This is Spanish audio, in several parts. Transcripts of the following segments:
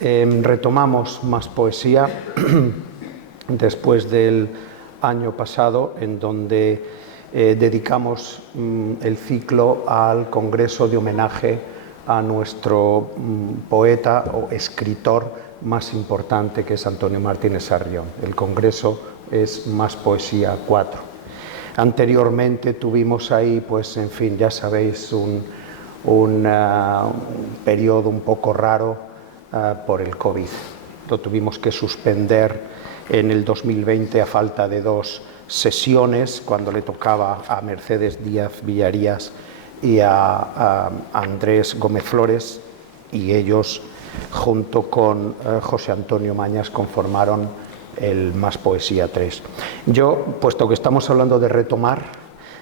Retomamos Más Poesía después del año pasado, en donde dedicamos el ciclo al congreso de homenaje a nuestro poeta o escritor más importante, que es Antonio Martínez Sarrión. El congreso es Más Poesía 4. Anteriormente tuvimos ahí, pues en fin, ya sabéis, un periodo un poco raro por el COVID. Lo tuvimos que suspender en el 2020 a falta de 2 sesiones, cuando le tocaba a Mercedes Díaz Villarías y a Andrés Gómez Flores, y ellos, junto con José Antonio Mañas, conformaron el Más Poesía 3. Yo, puesto que estamos hablando de retomar,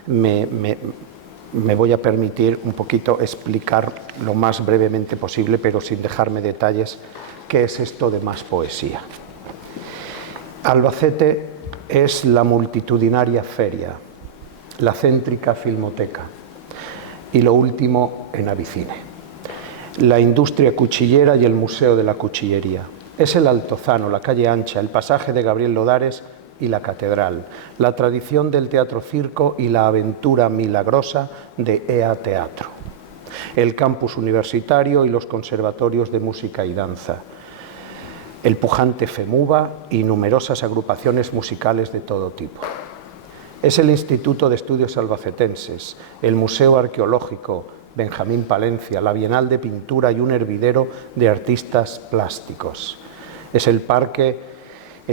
me voy a permitir un poquito explicar lo más brevemente posible, pero sin dejarme detalles, qué es esto de Más Poesía. Albacete es la multitudinaria feria, la céntrica filmoteca y lo último en Avicine, la industria cuchillera y el Museo de la Cuchillería. Es el Altozano, la calle Ancha, el pasaje de Gabriel Lodares y la catedral, la tradición del teatro circo y la aventura milagrosa de EA Teatro, el campus universitario y los conservatorios de música y danza, el pujante FEMUVA y numerosas agrupaciones musicales de todo tipo. Es el Instituto de Estudios Albacetenses, el Museo Arqueológico Benjamín Palencia, la Bienal de Pintura y un hervidero de artistas plásticos. Es el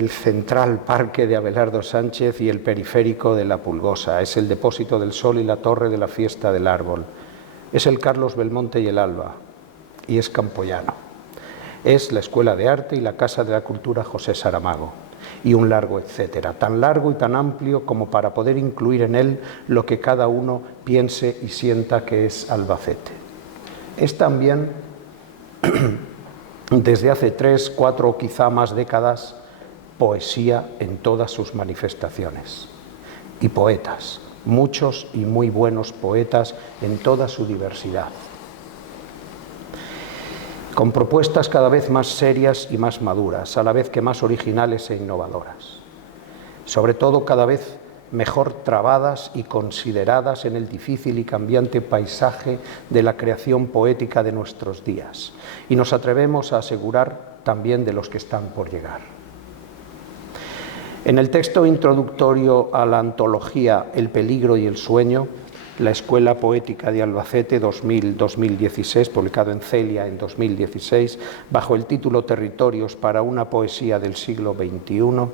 Central Parque de Abelardo Sánchez y el Periférico de La Pulgosa. Es el Depósito del Sol y la Torre de la Fiesta del Árbol. Es el Carlos Belmonte y el Alba. Y es Campoyano. Es la Escuela de Arte y la Casa de la Cultura José Saramago. Y un largo etcétera, tan largo y tan amplio como para poder incluir en él lo que cada uno piense y sienta que es Albacete. Es también, desde hace 3, 4 o quizá más décadas, poesía en todas sus manifestaciones. Y poetas, muchos y muy buenos poetas en toda su diversidad, con propuestas cada vez más serias y más maduras, a la vez que más originales e innovadoras. Sobre todo cada vez mejor trabadas y consideradas en el difícil y cambiante paisaje de la creación poética de nuestros días. Y nos atrevemos a asegurar también de los que están por llegar. En el texto introductorio a la antología El peligro y el sueño, la Escuela Poética de Albacete 2000-2016, publicado en Celia en 2016, bajo el título Territorios para una poesía del siglo XXI,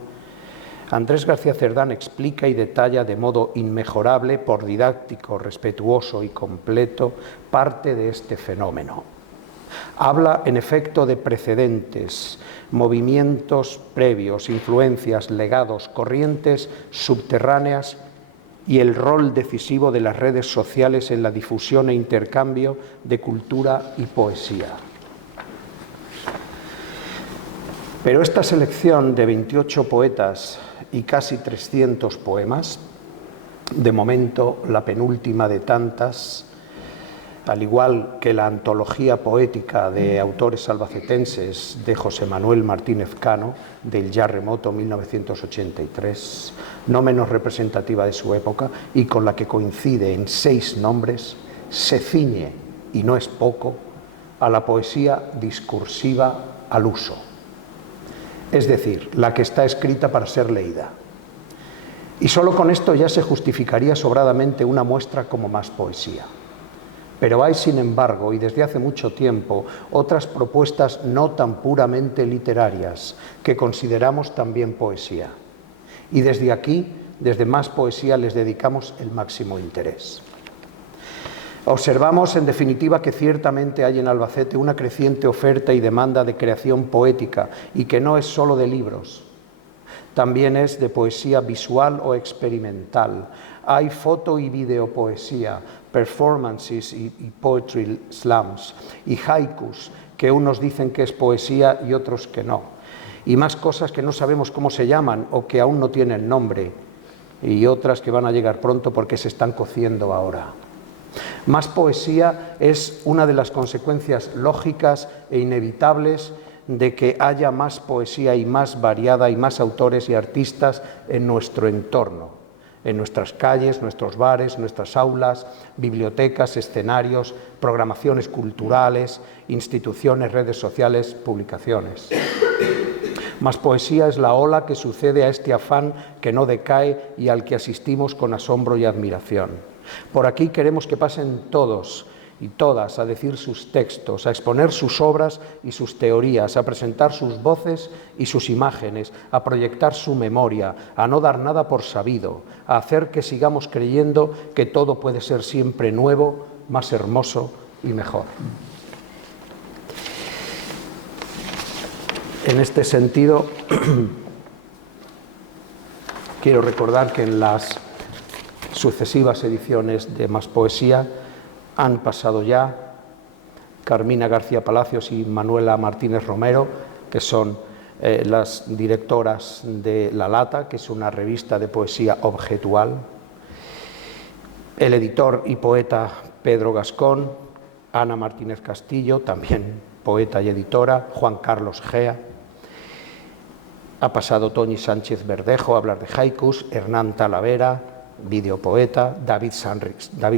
Andrés García Cerdán explica y detalla de modo inmejorable, por didáctico, respetuoso y completo, parte de este fenómeno. Habla, en efecto, de precedentes, movimientos previos, influencias, legados, corrientes subterráneas y el rol decisivo de las redes sociales en la difusión e intercambio de cultura y poesía. Pero esta selección de 28 poetas y casi 300 poemas, de momento la penúltima de tantas, al igual que la antología poética de autores albacetenses de José Manuel Martínez Cano, del ya remoto 1983, no menos representativa de su época y con la que coincide en 6 nombres, se ciñe, y no es poco, a la poesía discursiva al uso, es decir, la que está escrita para ser leída. Y solo con esto ya se justificaría sobradamente una muestra como Más Poesía. Pero hay, sin embargo, y desde hace mucho tiempo, otras propuestas no tan puramente literarias, que consideramos también poesía. Y desde aquí, desde Más Poesía, les dedicamos el máximo interés. Observamos, en definitiva, que ciertamente hay en Albacete una creciente oferta y demanda de creación poética, y que no es solo de libros, también es de poesía visual o experimental. Hay foto y videopoesía, performances y poetry slams, y haikus, que unos dicen que es poesía y otros que no. Y más cosas que no sabemos cómo se llaman o que aún no tienen nombre, y otras que van a llegar pronto porque se están cociendo ahora. Más Poesía es una de las consecuencias lógicas e inevitables de que haya más poesía y más variada y más autores y artistas en nuestro entorno, en nuestras calles, nuestros bares, nuestras aulas, bibliotecas, escenarios, programaciones culturales, instituciones, redes sociales, publicaciones. Más poesía es la ola que sucede a este afán que no decae y al que asistimos con asombro y admiración. Por aquí queremos que pasen todos y todas a decir sus textos, a exponer sus obras y sus teorías, a presentar sus voces y sus imágenes, a proyectar su memoria, a no dar nada por sabido, a hacer que sigamos creyendo que todo puede ser siempre nuevo, más hermoso y mejor. En este sentido, quiero recordar que en las sucesivas ediciones de Más Poesía han pasado ya Carmina García Palacios y Manuela Martínez Romero, que son las directoras de La Lata, que es una revista de poesía objetual, el editor y poeta Pedro Gascón, Ana Martínez Castillo, también poeta y editora, Juan Carlos Gea. Ha pasado Toñi Sánchez Verdejo a hablar de haikus, Hernán Talavera, videopoeta, David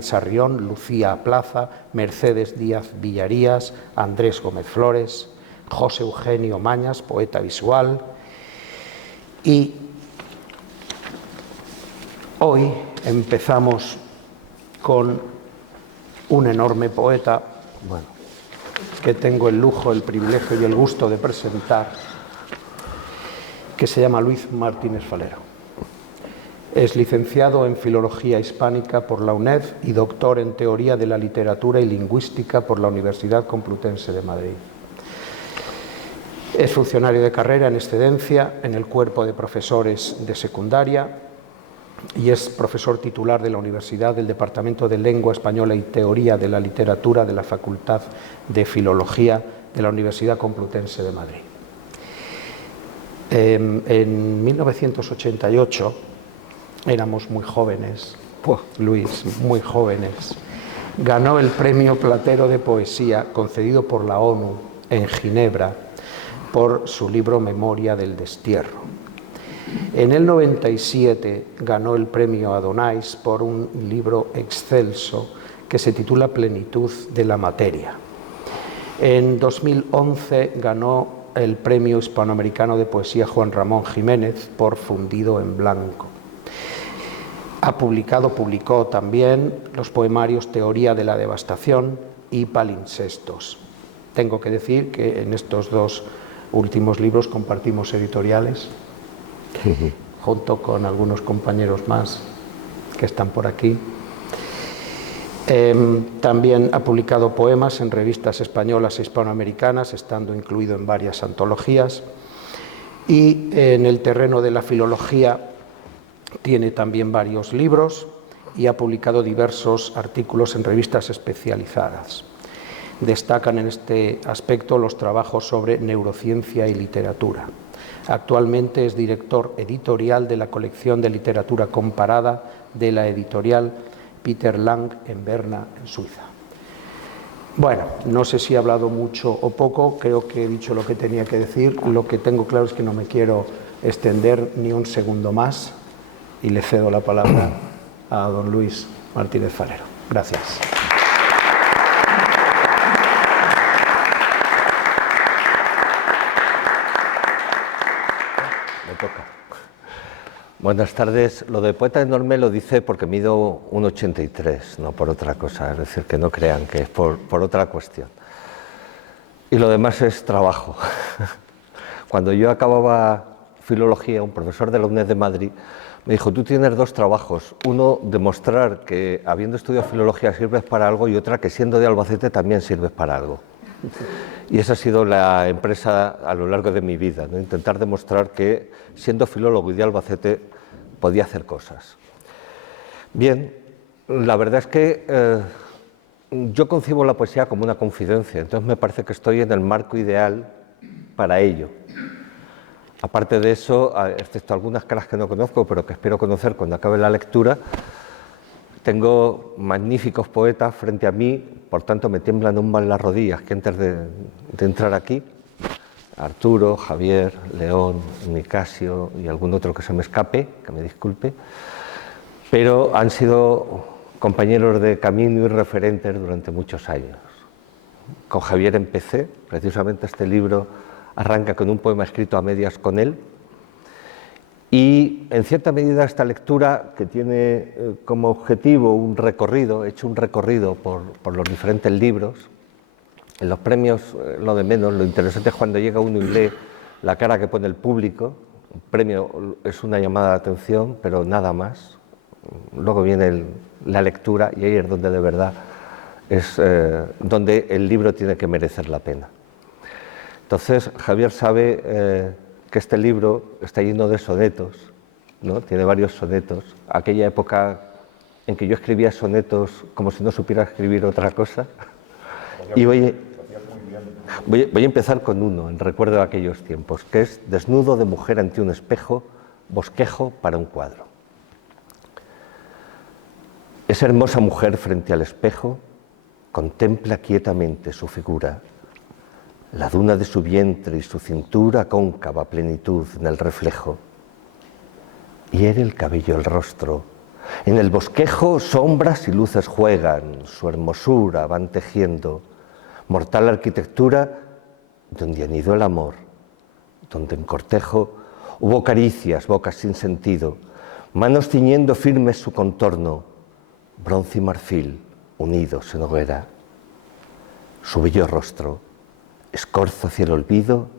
Sarrión, Lucía Plaza, Mercedes Díaz Villarías, Andrés Gómez Flores, José Eugenio Mañas, poeta visual. Y hoy empezamos con un enorme poeta, que tengo el lujo, el privilegio y el gusto de presentar, que se llama Luis Martínez Falero. Es licenciado en Filología Hispánica por la UNED y doctor en Teoría de la Literatura y Lingüística por la Universidad Complutense de Madrid. Es funcionario de carrera en excedencia en el Cuerpo de Profesores de Secundaria y es profesor titular de la Universidad del Departamento de Lengua Española y Teoría de la Literatura de la Facultad de Filología de la Universidad Complutense de Madrid. En 1988 éramos muy jóvenes, Luis, muy jóvenes. Ganó el Premio Platero de Poesía concedido por la ONU en Ginebra por su libro Memoria del Destierro. En el 97 ganó el Premio Adonais por un libro excelso que se titula Plenitud de la Materia. En 2011 ganó el Premio Hispanoamericano de Poesía Juan Ramón Jiménez por Fundido en Blanco. Publicó también los poemarios Teoría de la Devastación y Palimpsestos. Tengo que decir que en estos dos últimos libros compartimos editoriales, junto con algunos compañeros más que están por aquí. También ha publicado poemas en revistas españolas e hispanoamericanas, estando incluido en varias antologías. Y en el terreno de la filología tiene también varios libros y ha publicado diversos artículos en revistas especializadas. Destacan en este aspecto los trabajos sobre neurociencia y literatura. Actualmente es director editorial de la colección de literatura comparada de la editorial Peter Lang en Berna, en Suiza. Bueno, no sé si he hablado mucho o poco, creo que he dicho lo que tenía que decir. Lo que tengo claro es que no me quiero extender ni un segundo más y le cedo la palabra a don Luis Martínez Falero. Gracias. Me toca. Buenas tardes. Lo de poeta enorme lo dice porque mido 1,83, no por otra cosa. Es decir, que no crean que es por otra cuestión. Y lo demás es trabajo. Cuando yo acababa filología, un profesor de la UNED de Madrid me dijo: tú tienes dos trabajos. Uno, demostrar que habiendo estudiado filología sirves para algo, y otra, que siendo de Albacete también sirves para algo. Y esa ha sido la empresa a lo largo de mi vida, ¿no? Intentar demostrar que, siendo filólogo y de Albacete, podía hacer cosas. Bien, la verdad es que yo concibo la poesía como una confidencia, entonces me parece que estoy en el marco ideal para ello. Aparte de eso, excepto algunas caras que no conozco, pero que espero conocer cuando acabe la lectura, tengo magníficos poetas frente a mí, por tanto me tiemblan un mal las rodillas que antes de entrar aquí. Arturo, Javier, León, Nicasio y algún otro que se me escape, que me disculpe, pero han sido compañeros de camino y referentes durante muchos años. Con Javier empecé, precisamente este libro arranca con un poema escrito a medias con él, y en cierta medida esta lectura, que tiene como objetivo un recorrido, he hecho un recorrido por los diferentes libros. En los premios, lo de menos, lo interesante es cuando llega uno y lee la cara que pone el público. Un premio es una llamada de atención, pero nada más. Luego viene la lectura y ahí es donde de verdad es donde el libro tiene que merecer la pena. Entonces, Javier sabe que este libro está lleno de sonetos, ¿no? Tiene varios sonetos. Aquella época en que yo escribía sonetos como si no supiera escribir otra cosa. Y voy a empezar con uno, en recuerdo de aquellos tiempos, que es Desnudo de mujer ante un espejo, bosquejo para un cuadro. Esa hermosa mujer frente al espejo contempla quietamente su figura, la duna de su vientre y su cintura cóncava plenitud en el reflejo. Hiere el cabello el rostro. En el bosquejo sombras y luces juegan, su hermosura van tejiendo. Mortal arquitectura donde anidó el amor, donde en cortejo hubo caricias, bocas sin sentido, manos ciñendo firmes su contorno, bronce y marfil unidos en hoguera. Su bello rostro, escorzo hacia el olvido,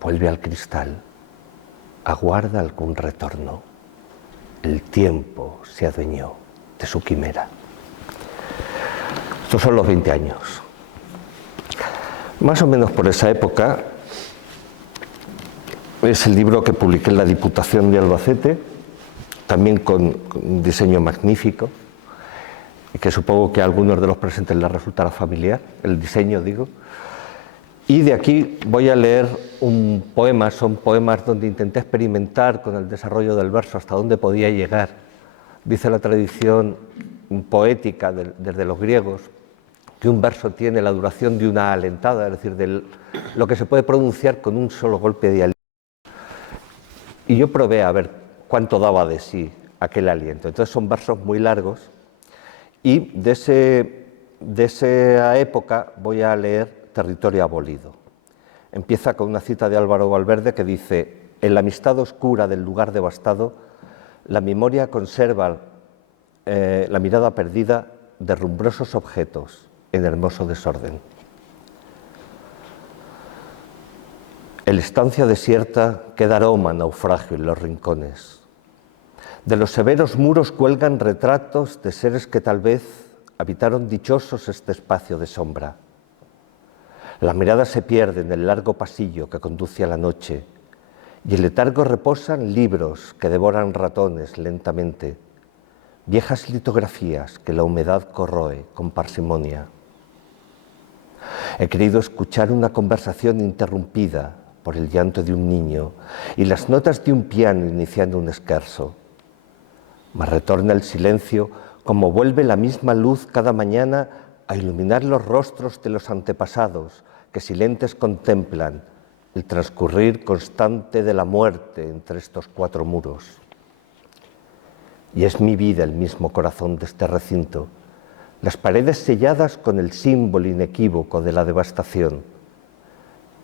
vuelve al cristal, aguarda algún retorno. El tiempo se adueñó de su quimera. Estos son los 20 años. Más o menos por esa época es el libro que publiqué en la Diputación de Albacete, también con un diseño magnífico, y que supongo que a algunos de los presentes les resultará familiar, el diseño digo. Y de aquí voy a leer un poema, son poemas donde intenté experimentar con el desarrollo del verso hasta dónde podía llegar. Dice la tradición poética desde los griegos que un verso tiene la duración de una alentada, es decir, de lo que se puede pronunciar con un solo golpe de aliento. Y yo probé a ver cuánto daba de sí aquel aliento. Entonces son versos muy largos y de esa época voy a leer Territorio abolido. Empieza con una cita de Álvaro Valverde que dice: en la amistad oscura del lugar devastado, la memoria conserva la mirada perdida de rumbrosos objetos en hermoso desorden. En la estancia desierta queda aroma naufragio en los rincones. De los severos muros cuelgan retratos de seres que tal vez habitaron dichosos este espacio de sombra. La mirada se pierde en el largo pasillo que conduce a la noche y en letargo reposan libros que devoran ratones lentamente, viejas litografías que la humedad corroe con parsimonia. He querido escuchar una conversación interrumpida por el llanto de un niño y las notas de un piano iniciando un scherzo. Mas retorna el silencio como vuelve la misma luz cada mañana a iluminar los rostros de los antepasados que silentes contemplan el transcurrir constante de la muerte entre estos cuatro muros. Y es mi vida el mismo corazón de este recinto, las paredes selladas con el símbolo inequívoco de la devastación.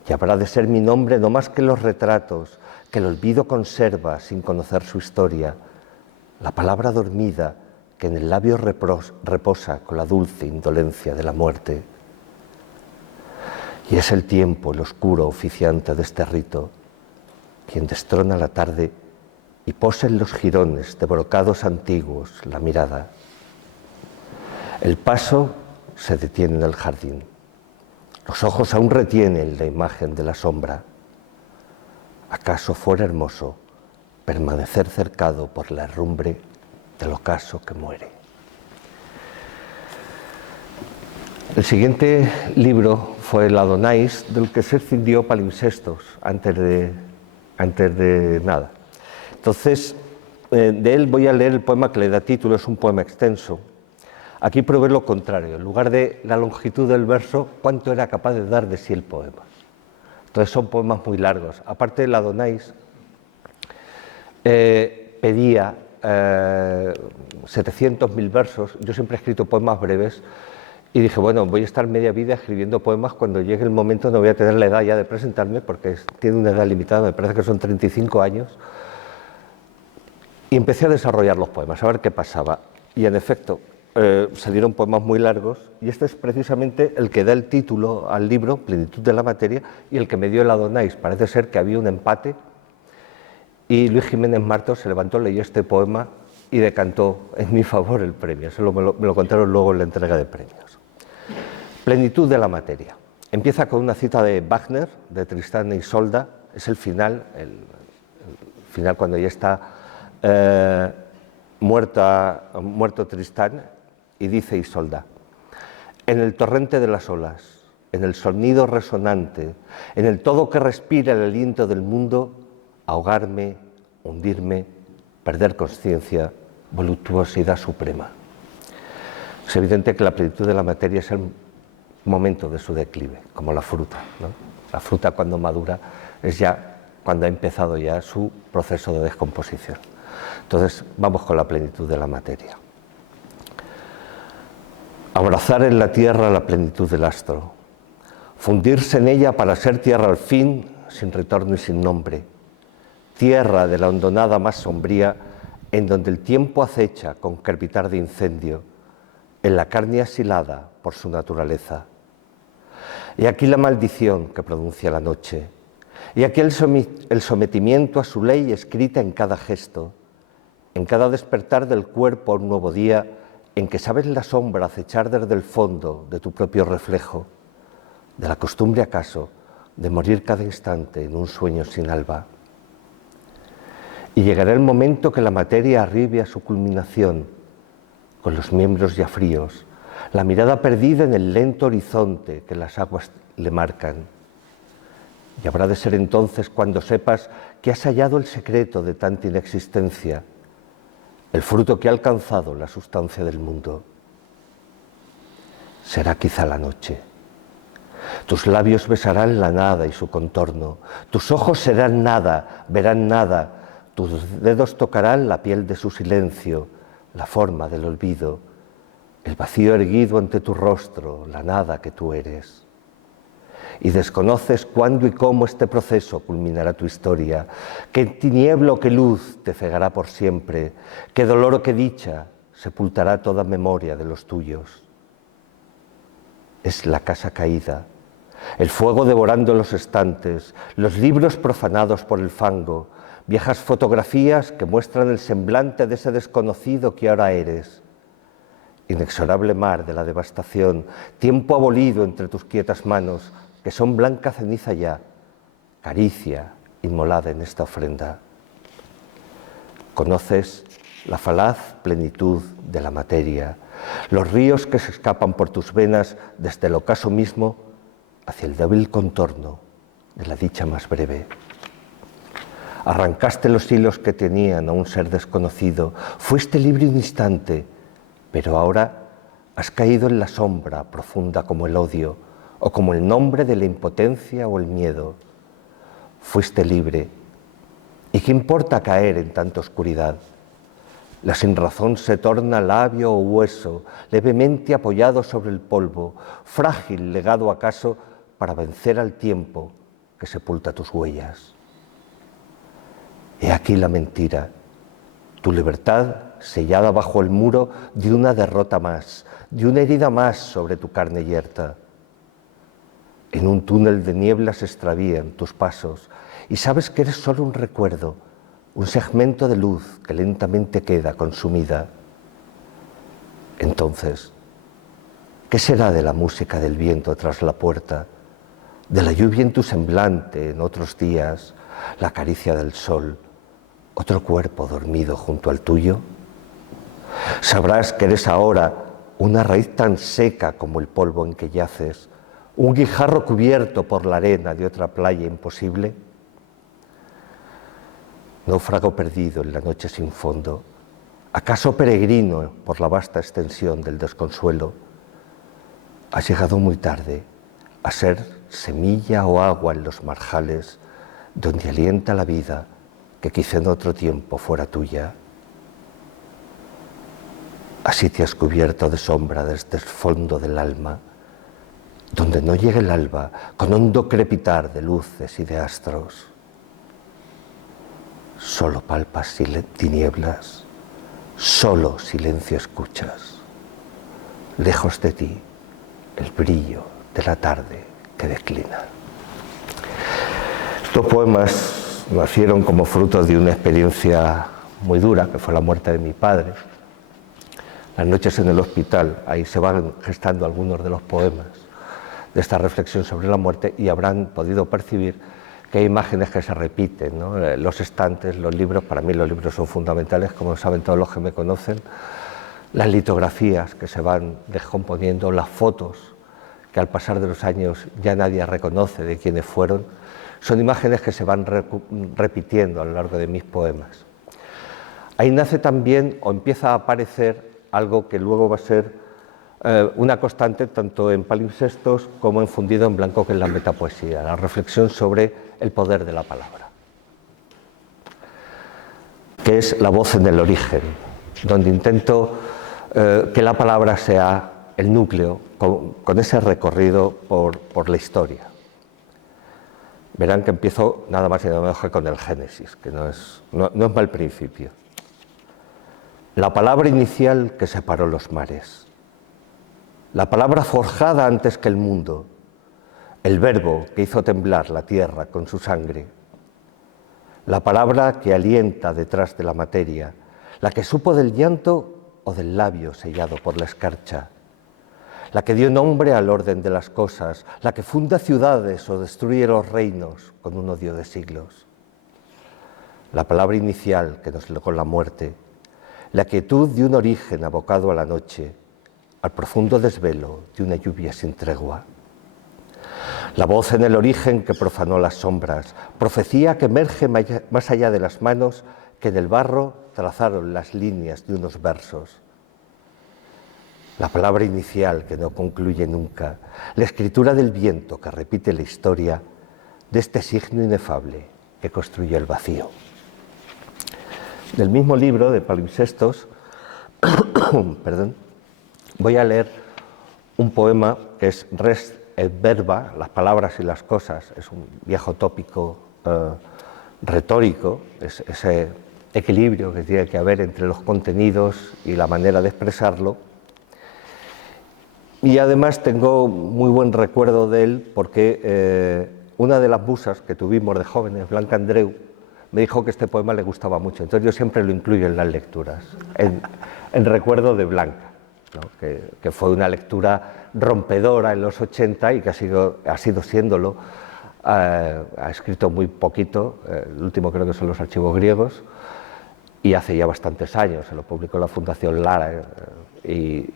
Y habrá de ser mi nombre no más que los retratos que el olvido conserva sin conocer su historia, la palabra dormida que en el labio reposa con la dulce indolencia de la muerte. Y es el tiempo, el oscuro oficiante de este rito, quien destrona la tarde y posa en los jirones de brocados antiguos la mirada. El paso se detiene en el jardín. Los ojos aún retienen la imagen de la sombra. ¿Acaso fuera hermoso permanecer cercado por la herrumbre del ocaso que muere? El siguiente libro fue el Adonais, del que se escindió Palimpsestos antes de nada. Entonces, de él voy a leer el poema que le da título, es un poema extenso. Aquí probé lo contrario, en lugar de la longitud del verso, cuánto era capaz de dar de sí el poema. Entonces son poemas muy largos. Aparte, el Adonais pedía 700.000 versos. Yo siempre he escrito poemas breves y dije, bueno, voy a estar media vida escribiendo poemas. Cuando llegue el momento no voy a tener la edad ya de presentarme, porque tiene una edad limitada, me parece que son 35 años. Y empecé a desarrollar los poemas, a ver qué pasaba. Y en efecto, salieron poemas muy largos, y este es precisamente el que da el título al libro, Plenitud de la materia, y el que me dio el Adonais. Parece ser que había un empate, y Luis Jiménez Martos se levantó, leyó este poema y decantó en mi favor el premio. Eso me lo contaron luego en la entrega de premios. Plenitud de la materia. Empieza con una cita de Wagner, de Tristán e Isolda. Es el final cuando ya está muerto Tristán, y dice Isolda: en el torrente de las olas, en el sonido resonante, en el todo que respira el aliento del mundo, ahogarme, hundirme, perder conciencia, voluptuosidad suprema. Es evidente que la plenitud de la materia es el momento de su declive, como la fruta, ¿no? La fruta, cuando madura, es ya cuando ha empezado ya su proceso de descomposición. Entonces, vamos con la plenitud de la materia. Abrazar en la tierra la plenitud del astro, fundirse en ella para ser tierra al fin, sin retorno y sin nombre, tierra de la hondonada más sombría, en donde el tiempo acecha con crepitar de incendio, en la carne asilada por su naturaleza. Y aquí la maldición que pronuncia la noche, y aquí el sometimiento a su ley escrita en cada gesto, en cada despertar del cuerpo a un nuevo día, en que sabes la sombra acechar desde el fondo de tu propio reflejo, de la costumbre acaso de morir cada instante en un sueño sin alba. Y llegará el momento que la materia arribe a su culminación, con los miembros ya fríos, la mirada perdida en el lento horizonte que las aguas le marcan. Y habrá de ser entonces cuando sepas que has hallado el secreto de tanta inexistencia, el fruto que ha alcanzado la sustancia del mundo. Será quizá la noche. Tus labios besarán la nada y su contorno, tus ojos serán nada, verán nada, tus dedos tocarán la piel de su silencio, la forma del olvido, el vacío erguido ante tu rostro, la nada que tú eres. Y desconoces cuándo y cómo este proceso culminará tu historia, qué tiniebla o qué luz te cegará por siempre, qué dolor o qué dicha sepultará toda memoria de los tuyos. Es la casa caída, el fuego devorando los estantes, los libros profanados por el fango, viejas fotografías que muestran el semblante de ese desconocido que ahora eres. Inexorable mar de la devastación, tiempo abolido entre tus quietas manos, que son blanca ceniza ya, caricia inmolada en esta ofrenda. Conoces la falaz plenitud de la materia, los ríos que se escapan por tus venas desde el ocaso mismo hacia el débil contorno de la dicha más breve. Arrancaste los hilos que tenían a un ser desconocido, fuiste libre un instante, pero ahora has caído en la sombra profunda como el odio, o como el nombre de la impotencia o el miedo. Fuiste libre. ¿Y qué importa caer en tanta oscuridad? La sinrazón se torna labio o hueso, levemente apoyado sobre el polvo, frágil legado acaso para vencer al tiempo que sepulta tus huellas. He aquí la mentira, tu libertad sellada bajo el muro de una derrota más, de una herida más sobre tu carne yerta. En un túnel de niebla se extravían tus pasos y sabes que eres solo un recuerdo, un segmento de luz que lentamente queda consumida. Entonces, ¿qué será de la música del viento tras la puerta, de la lluvia en tu semblante en otros días, la caricia del sol, otro cuerpo dormido junto al tuyo? Sabrás que eres ahora una raíz tan seca como el polvo en que yaces, un guijarro cubierto por la arena de otra playa imposible. Náufrago perdido en la noche sin fondo, acaso peregrino por la vasta extensión del desconsuelo, has llegado muy tarde, a ser semilla o agua en los marjales donde alienta la vida que quizá en otro tiempo fuera tuya. Así te has cubierto de sombra desde el fondo del alma, donde no llega el alba con hondo crepitar de luces y de astros. Solo palpas tinieblas, solo silencio escuchas. Lejos de ti, el brillo de la tarde que declina. Estos poemas nacieron como fruto de una experiencia muy dura, que fue la muerte de mi padre. Las noches en el hospital, ahí se van gestando algunos de los poemas de esta reflexión sobre la muerte, y habrán podido percibir que hay imágenes que se repiten, ¿no? Los estantes, los libros, para mí los libros son fundamentales, como saben todos los que me conocen, las litografías que se van descomponiendo, las fotos que al pasar de los años ya nadie reconoce de quiénes fueron, son imágenes que se van repitiendo a lo largo de mis poemas. Ahí nace también, o empieza a aparecer, algo que luego va a ser una constante tanto en palimpsestos como en Fundido en Blanco, que es la metapoesía, la reflexión sobre el poder de la palabra, que es la voz en el origen, donde intento que la palabra sea el núcleo, con ese recorrido por la historia. Verán que empiezo nada más y nada menos que con el Génesis, que no es mal principio. La palabra inicial que separó los mares, la palabra forjada antes que el mundo, el verbo que hizo temblar la tierra con su sangre, la palabra que alienta detrás de la materia, la que supo del llanto o del labio sellado por la escarcha, la que dio nombre al orden de las cosas, la que funda ciudades o destruye los reinos con un odio de siglos, la palabra inicial que nos legó la muerte, la quietud de un origen abocado a la noche, al profundo desvelo de una lluvia sin tregua. La voz en el origen que profanó las sombras, profecía que emerge más allá de las manos que en el barro trazaron las líneas de unos versos. La palabra inicial que no concluye nunca, la escritura del viento que repite la historia de este signo inefable que construye el vacío. Del mismo libro de palimpsestos, perdón, voy a leer un poema que es Res et Verba, las palabras y las cosas. Es un viejo tópico retórico, es ese equilibrio que tiene que haber entre los contenidos y la manera de expresarlo. Y además tengo muy buen recuerdo de él porque una de las musas que tuvimos de jóvenes, Blanca Andreu, me dijo que este poema le gustaba mucho. Entonces yo siempre lo incluyo en las lecturas, en recuerdo de Blanca, ¿no? que fue una lectura rompedora en los 80 y que ha sido siéndolo. Ha escrito muy poquito, el último creo que son los archivos griegos, y hace ya bastantes años, se lo publicó la Fundación Lara, y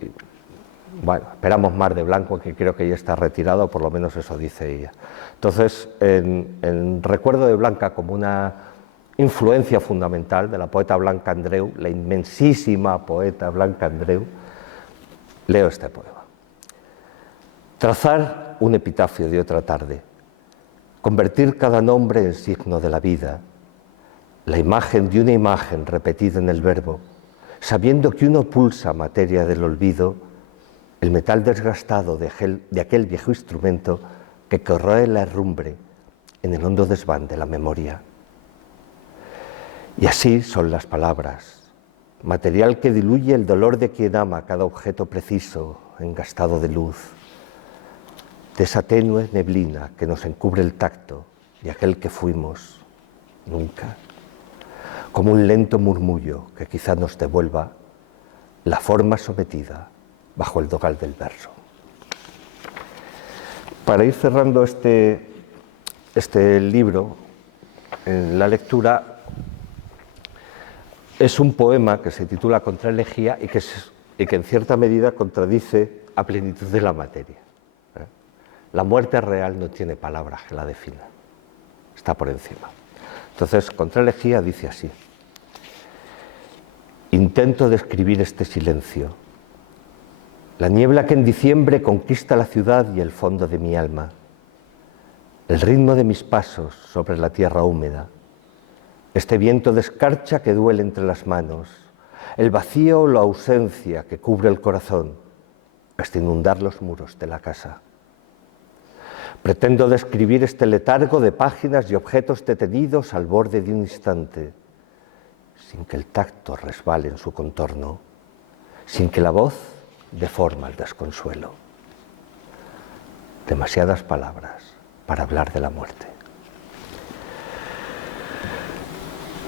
bueno, esperamos más de Blanco, que creo que ya está retirado, por lo menos eso dice ella. Entonces, en recuerdo de Blanca como una influencia fundamental de la poeta Blanca Andreu, la inmensísima poeta Blanca Andreu, leo este poema. Trazar un epitafio de otra tarde, convertir cada nombre en signo de la vida, la imagen de una imagen repetida en el verbo, sabiendo que uno pulsa materia del olvido, el metal desgastado de aquel viejo instrumento que corroe la herrumbre en el hondo desván de la memoria. Y así son las palabras, material que diluye el dolor de quien ama cada objeto preciso, engastado de luz, de esa tenue neblina que nos encubre el tacto de aquel que fuimos nunca, como un lento murmullo que quizá nos devuelva la forma sometida bajo el dogal del verso. Para ir cerrando este libro, en la lectura, es un poema que se titula Contraelegía y que en cierta medida contradice a plenitud de la materia. La muerte real no tiene palabras que la definan, está por encima. Entonces, Contraelegía dice así: intento describir este silencio, La niebla que en diciembre conquista la ciudad y el fondo de mi alma. El ritmo de mis pasos sobre la tierra húmeda. Este viento de escarcha que duele entre las manos. El vacío o la ausencia que cubre el corazón hasta inundar los muros de la casa. Pretendo describir este letargo de páginas y objetos detenidos al borde de un instante, sin que el tacto resbale en su contorno, sin que la voz deforme el desconsuelo. Demasiadas palabras para hablar de la muerte.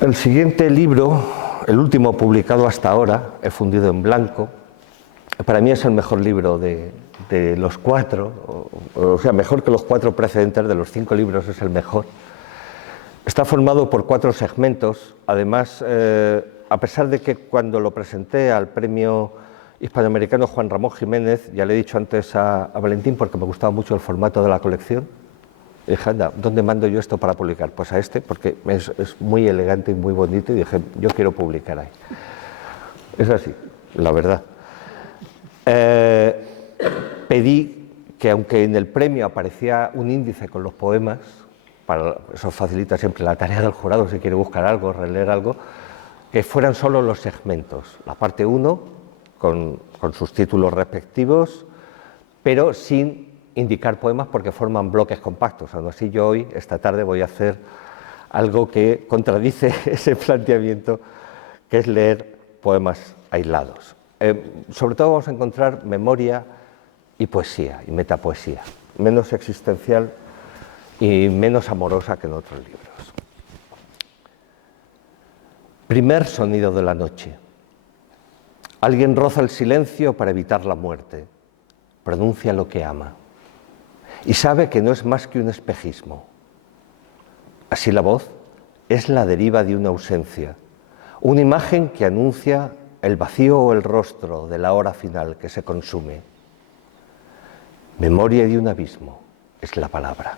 El siguiente libro, el último publicado hasta ahora, He fundido en blanco, para mí es el mejor libro de los 4, o sea, mejor que los 4 precedentes, de los 5 libros es el mejor. Está formado por 4 segmentos, además, a pesar de que cuando lo presenté al premio hispanoamericano Juan Ramón Jiménez, ya le he dicho antes a Valentín, porque me gustaba mucho el formato de la colección, y dije, anda, ¿dónde mando yo esto para publicar? Pues a este, porque es muy elegante y muy bonito, y dije, yo quiero publicar ahí. Es así, la verdad. Pedí que, aunque en el premio aparecía un índice con los poemas, eso facilita siempre la tarea del jurado si quiere buscar algo, releer algo, que fueran solo los segmentos, la parte 1 con sus títulos respectivos, pero sin indicar poemas porque forman bloques compactos. Aún así, yo hoy, esta tarde, voy a hacer algo que contradice ese planteamiento, que es leer poemas aislados. Sobre todo vamos a encontrar memoria y poesía, y metapoesía, menos existencial y menos amorosa que en otros libros. Primer sonido de la noche. Alguien roza el silencio para evitar la muerte, pronuncia lo que ama y sabe que no es más que un espejismo. Así la voz es la deriva de una ausencia, una imagen que anuncia el vacío o el rostro de la hora final que se consume. Memoria de un abismo es la palabra.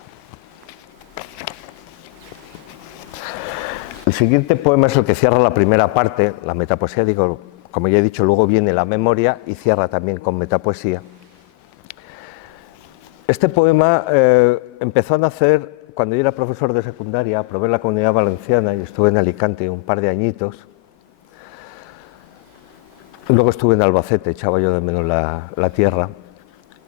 El siguiente poema es el que cierra la primera parte, la metapoesía, digo, como ya he dicho, luego viene la memoria y cierra también con metapoesía. Este poema empezó a nacer cuando yo era profesor de secundaria, aprobé en la Comunidad Valenciana y estuve en Alicante un par de añitos. Luego estuve en Albacete, echaba yo de menos la tierra.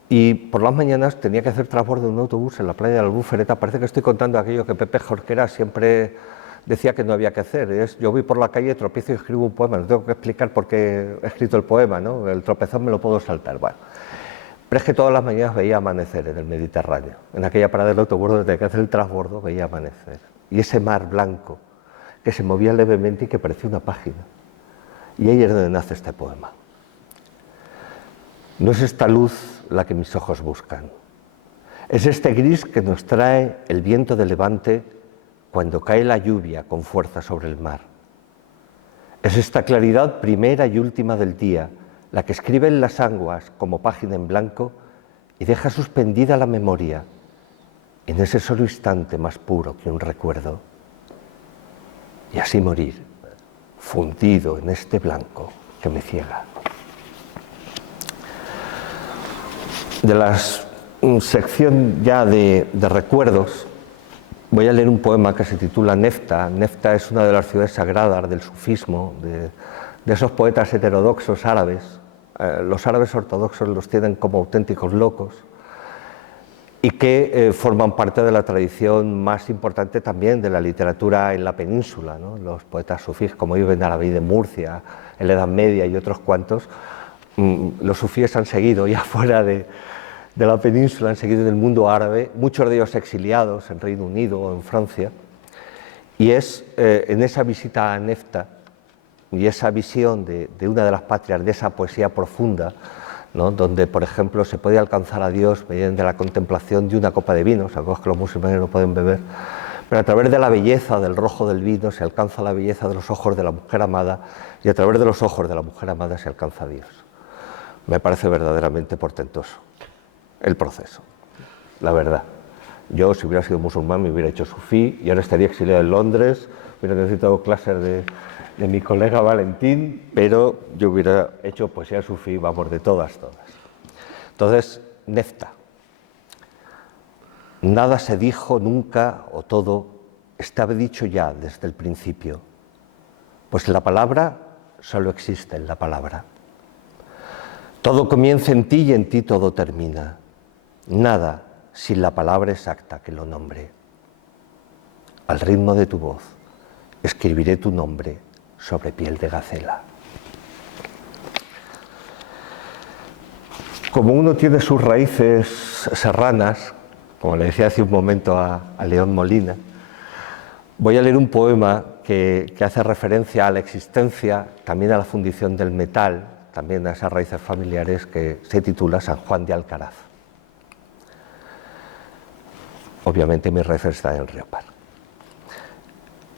Y por las mañanas tenía que hacer transbordo de un autobús en la playa de la Albufereta. Parece que estoy contando aquello que Pepe Jorquera siempre decía que no había que hacer. Yo voy por la calle, tropiezo y escribo un poema. No tengo que explicar por qué he escrito el poema, ¿no? El tropezón me lo puedo saltar. Bueno, pero es que todas las mañanas veía amanecer en el Mediterráneo. En aquella parada del autobús donde tenía que hacer el transbordo veía amanecer. Y ese mar blanco que se movía levemente y que parecía una página. Y ahí es donde nace este poema. No es esta luz la que mis ojos buscan. Es este gris que nos trae el viento de levante cuando cae la lluvia con fuerza sobre el mar. Es esta claridad primera y última del día, la que escribe en las aguas como página en blanco y deja suspendida la memoria en ese solo instante más puro que un recuerdo. Y así morir, fundido en este blanco que me ciega. De la sección ya de recuerdos, voy a leer un poema que se titula Nefta. Nefta es una de las ciudades sagradas del sufismo, de esos poetas heterodoxos árabes. Los árabes ortodoxos los tienen como auténticos locos y que forman parte de la tradición más importante también de la literatura en la península, ¿no? Los poetas sufíes como Ibn Arabi de Murcia, en la Edad Media y otros cuantos, los sufíes han seguido ya fuera de la península, han seguido en el mundo árabe, muchos de ellos exiliados en Reino Unido o en Francia, y es en esa visita a Nefta y esa visión de una de las patrias, de esa poesía profunda, ¿no? Donde, por ejemplo, se puede alcanzar a Dios mediante la contemplación de una copa de vino, sabemos que los musulmanes no pueden beber, pero a través de la belleza del rojo del vino se alcanza la belleza de los ojos de la mujer amada y a través de los ojos de la mujer amada se alcanza a Dios. Me parece verdaderamente portentoso el proceso, la verdad. Yo, si hubiera sido musulmán, me hubiera hecho sufí y ahora estaría exiliado en Londres, hubiera necesitado clases de mi colega Valentín, pero yo hubiera hecho poesía sufí, vamos, de todas. Entonces, Nefta. Nada se dijo nunca, o todo estaba dicho ya desde el principio, pues la palabra solo existe en la palabra. Todo comienza en ti y en ti todo termina. Nada sin la palabra exacta que lo nombre. Al ritmo de tu voz, escribiré tu nombre sobre piel de gacela. Como uno tiene sus raíces serranas, como le decía hace un momento a León Molina, voy a leer un poema que hace referencia a la existencia, también a la fundición del metal, también a esas raíces familiares, que se titula San Juan de Alcaraz. Obviamente mis raíces están en Riopar.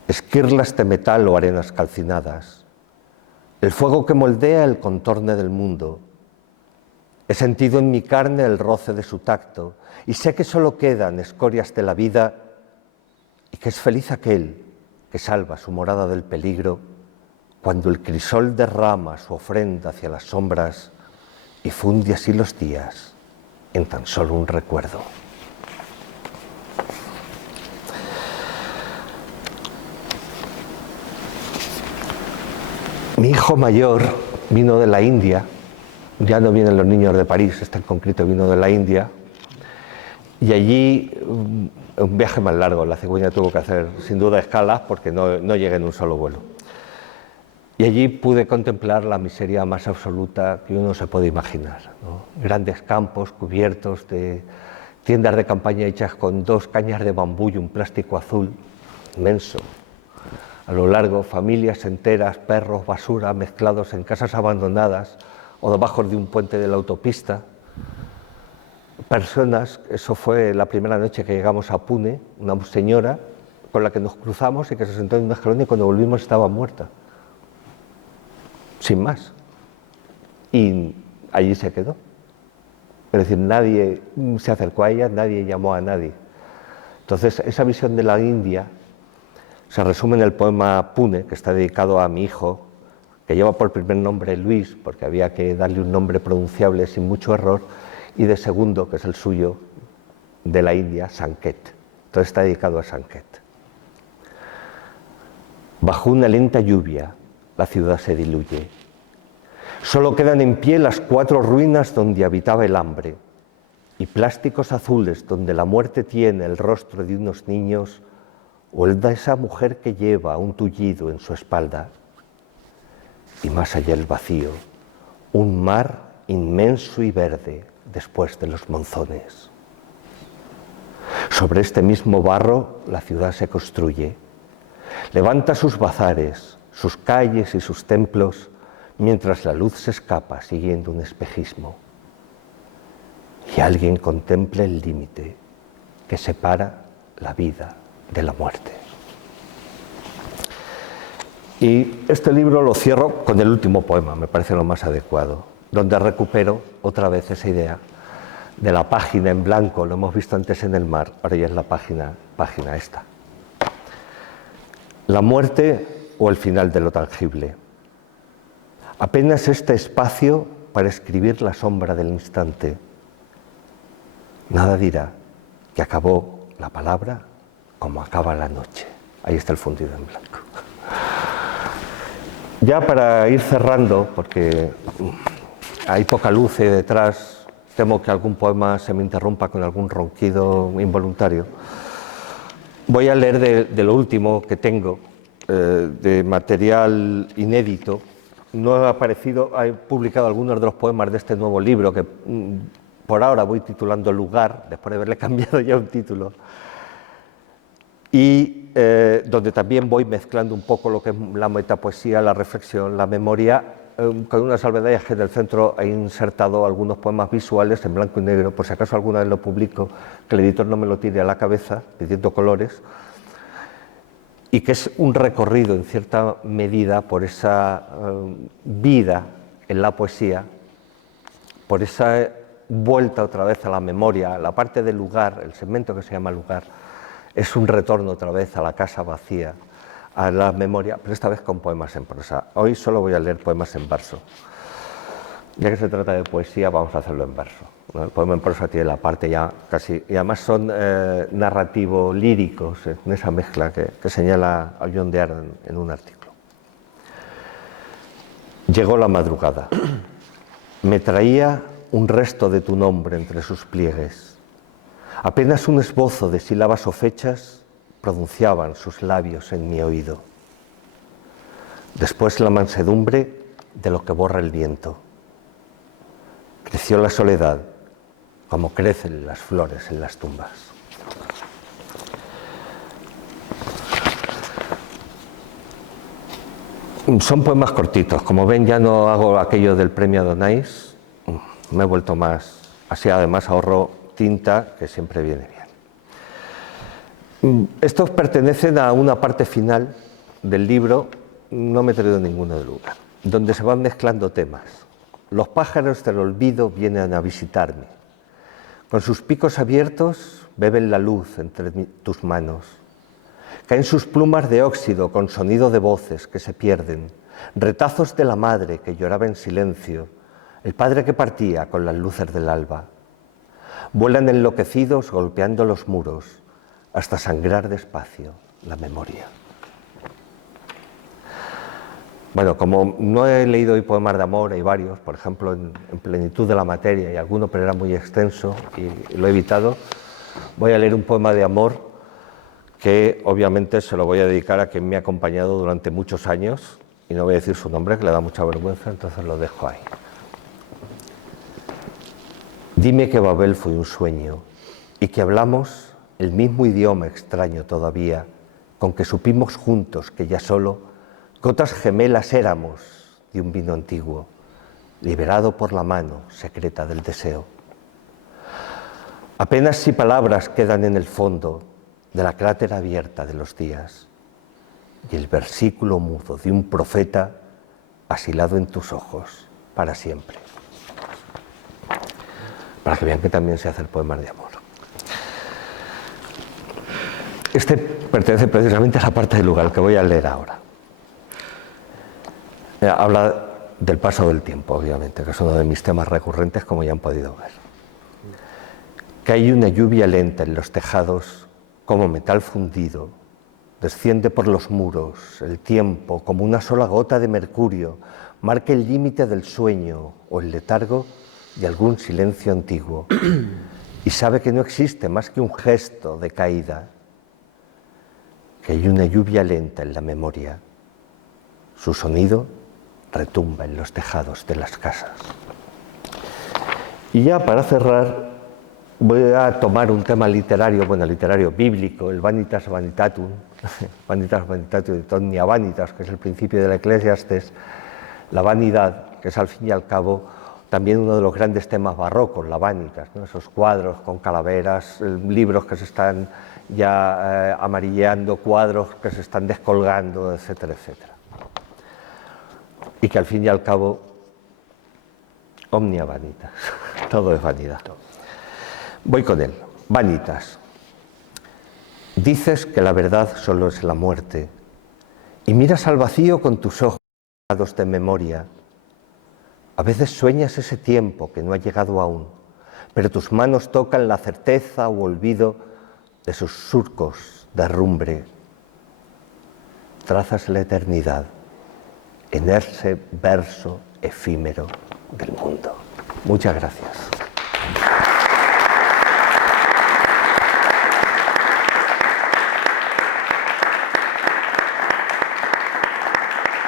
Esquirlas de metal o arenas calcinadas, el fuego que moldea el contorno del mundo. He sentido en mi carne el roce de su tacto y sé que solo quedan escorias de la vida y que es feliz aquel que salva su morada del peligro cuando el crisol derrama su ofrenda hacia las sombras y funde así los días en tan solo un recuerdo. Mi hijo mayor vino de la India, ya no vienen los niños de París, este en concreto vino de la India, y allí un viaje más largo, la cigüeña tuvo que hacer sin duda escalas porque no llegué en un solo vuelo. Y allí pude contemplar la miseria más absoluta que uno se puede imaginar, ¿no? Grandes campos cubiertos de tiendas de campaña hechas con 2 cañas de bambú y un plástico azul inmenso. A lo largo, familias enteras, perros, basura, mezclados en casas abandonadas o debajo de un puente de la autopista. Personas, eso fue la primera noche que llegamos a Pune, una señora con la que nos cruzamos y que se sentó en un escalón y cuando volvimos estaba muerta. Sin más. Y allí se quedó. Es decir, nadie se acercó a ella, nadie llamó a nadie. Entonces, esa visión de la India se resume en el poema Pune, que está dedicado a mi hijo, que lleva por primer nombre Luis, porque había que darle un nombre pronunciable sin mucho error, y de segundo, que es el suyo, de la India, Sanket. Entonces está dedicado a Sanket. Bajo una lenta lluvia, la ciudad se diluye. Solo quedan en pie las 4 ruinas donde habitaba el hambre, y plásticos azules donde la muerte tiene el rostro de unos niños o el de esa mujer que lleva un tullido en su espalda. Y más allá el vacío, un mar inmenso y verde después de los monzones. Sobre este mismo barro la ciudad se construye. Levanta sus bazares, sus calles y sus templos, mientras la luz se escapa siguiendo un espejismo. Y alguien contempla el límite que separa la vida de la muerte. Y este libro lo cierro con el último poema, me parece lo más adecuado, donde recupero otra vez esa idea de la página en blanco, lo hemos visto antes en el mar, ahora ya es la página esta. La muerte o el final de lo tangible. Apenas este espacio para escribir la sombra del instante. Nada dirá que acabó la palabra como acaba la noche. Ahí está el fundido en blanco. Ya para ir cerrando, porque hay poca luz ahí detrás, temo que algún poema se me interrumpa con algún ronquido involuntario. Voy a leer de lo último que tengo, de material inédito. No ha aparecido, he publicado algunos de los poemas de este nuevo libro que por ahora voy titulando Lugar, después de haberle cambiado ya un título. Y donde también voy mezclando un poco lo que es la metapoesía, la reflexión, la memoria, con unas salvedades que en el centro he insertado algunos poemas visuales en blanco y negro, por si acaso alguna vez lo publico, que el editor no me lo tire a la cabeza, pidiendo colores, y que es un recorrido en cierta medida por esa vida en la poesía, por esa vuelta otra vez a la memoria, la parte del lugar, el segmento que se llama lugar, es un retorno otra vez a la casa vacía, a la memoria, pero esta vez con poemas en prosa. Hoy solo voy a leer poemas en verso. Ya que se trata de poesía, vamos a hacerlo en verso. ¿no? El poema en prosa tiene la parte ya casi, y además son narrativos líricos, en esa mezcla que señala a John Deere en un artículo. Llegó la madrugada. Me traía un resto de tu nombre entre sus pliegues. Apenas un esbozo de sílabas o fechas pronunciaban sus labios en mi oído. Después la mansedumbre de lo que borra el viento. Creció la soledad, como crecen las flores en las tumbas. Son poemas cortitos. Como ven, ya no hago aquello del premio Adonais. Me he vuelto más... Así además ahorro tinta, que siempre viene bien. Estos pertenecen a una parte final del libro, no me he traído ninguno de lugar, donde se van mezclando temas. Los pájaros del olvido vienen a visitarme. Con sus picos abiertos beben la luz entre tus manos. Caen sus plumas de óxido con sonido de voces que se pierden, retazos de la madre que lloraba en silencio, el padre que partía con las luces del alba. Vuelan enloquecidos golpeando los muros hasta sangrar despacio la memoria. Bueno, como no he leído hoy poemas de amor, hay varios, por ejemplo, en Plenitud de la materia, y alguno, pero era muy extenso y lo he evitado. Voy a leer un poema de amor que obviamente se lo voy a dedicar a quien me ha acompañado durante muchos años, y no voy a decir su nombre, que le da mucha vergüenza, entonces lo dejo ahí. Dime que Babel fue un sueño y que hablamos el mismo idioma extraño todavía, con que supimos juntos que ya solo gotas gemelas éramos de un vino antiguo, liberado por la mano secreta del deseo. Apenas si palabras quedan en el fondo de la crátera abierta de los días, y el versículo mudo de un profeta asilado en tus ojos para siempre. Para que vean que también se hacen poemas de amor. Este pertenece precisamente a la parte del lugar que voy a leer ahora. Habla del paso del tiempo, obviamente, que es uno de mis temas recurrentes, como ya han podido ver. Que hay una lluvia lenta en los tejados como metal fundido, desciende por los muros, el tiempo, como una sola gota de mercurio, marca el límite del sueño o el letargo de algún silencio antiguo, y sabe que no existe más que un gesto de caída, que hay una lluvia lenta en la memoria. Su sonido retumba en los tejados de las casas. Y ya para cerrar, voy a tomar un tema literario, bueno, literario bíblico, el Vanitas Vanitatum, Vanitas Vanitatum de Omnia Vanitas, que es el principio de la Eclesiastes, la vanidad, que es al fin y al cabo también uno de los grandes temas barrocos, la vanitas, ¿no? Esos cuadros con calaveras, libros que se están ya amarilleando, cuadros que se están descolgando, etcétera, etcétera. Y que al fin y al cabo, omnia vanitas, todo es vanidad. Voy con él. Vanitas. Dices que la verdad solo es la muerte y miras al vacío con tus ojos de memoria. A veces sueñas ese tiempo que no ha llegado aún, pero tus manos tocan la certeza o olvido de sus surcos de herrumbre. Trazas la eternidad en ese verso efímero del mundo. Muchas gracias.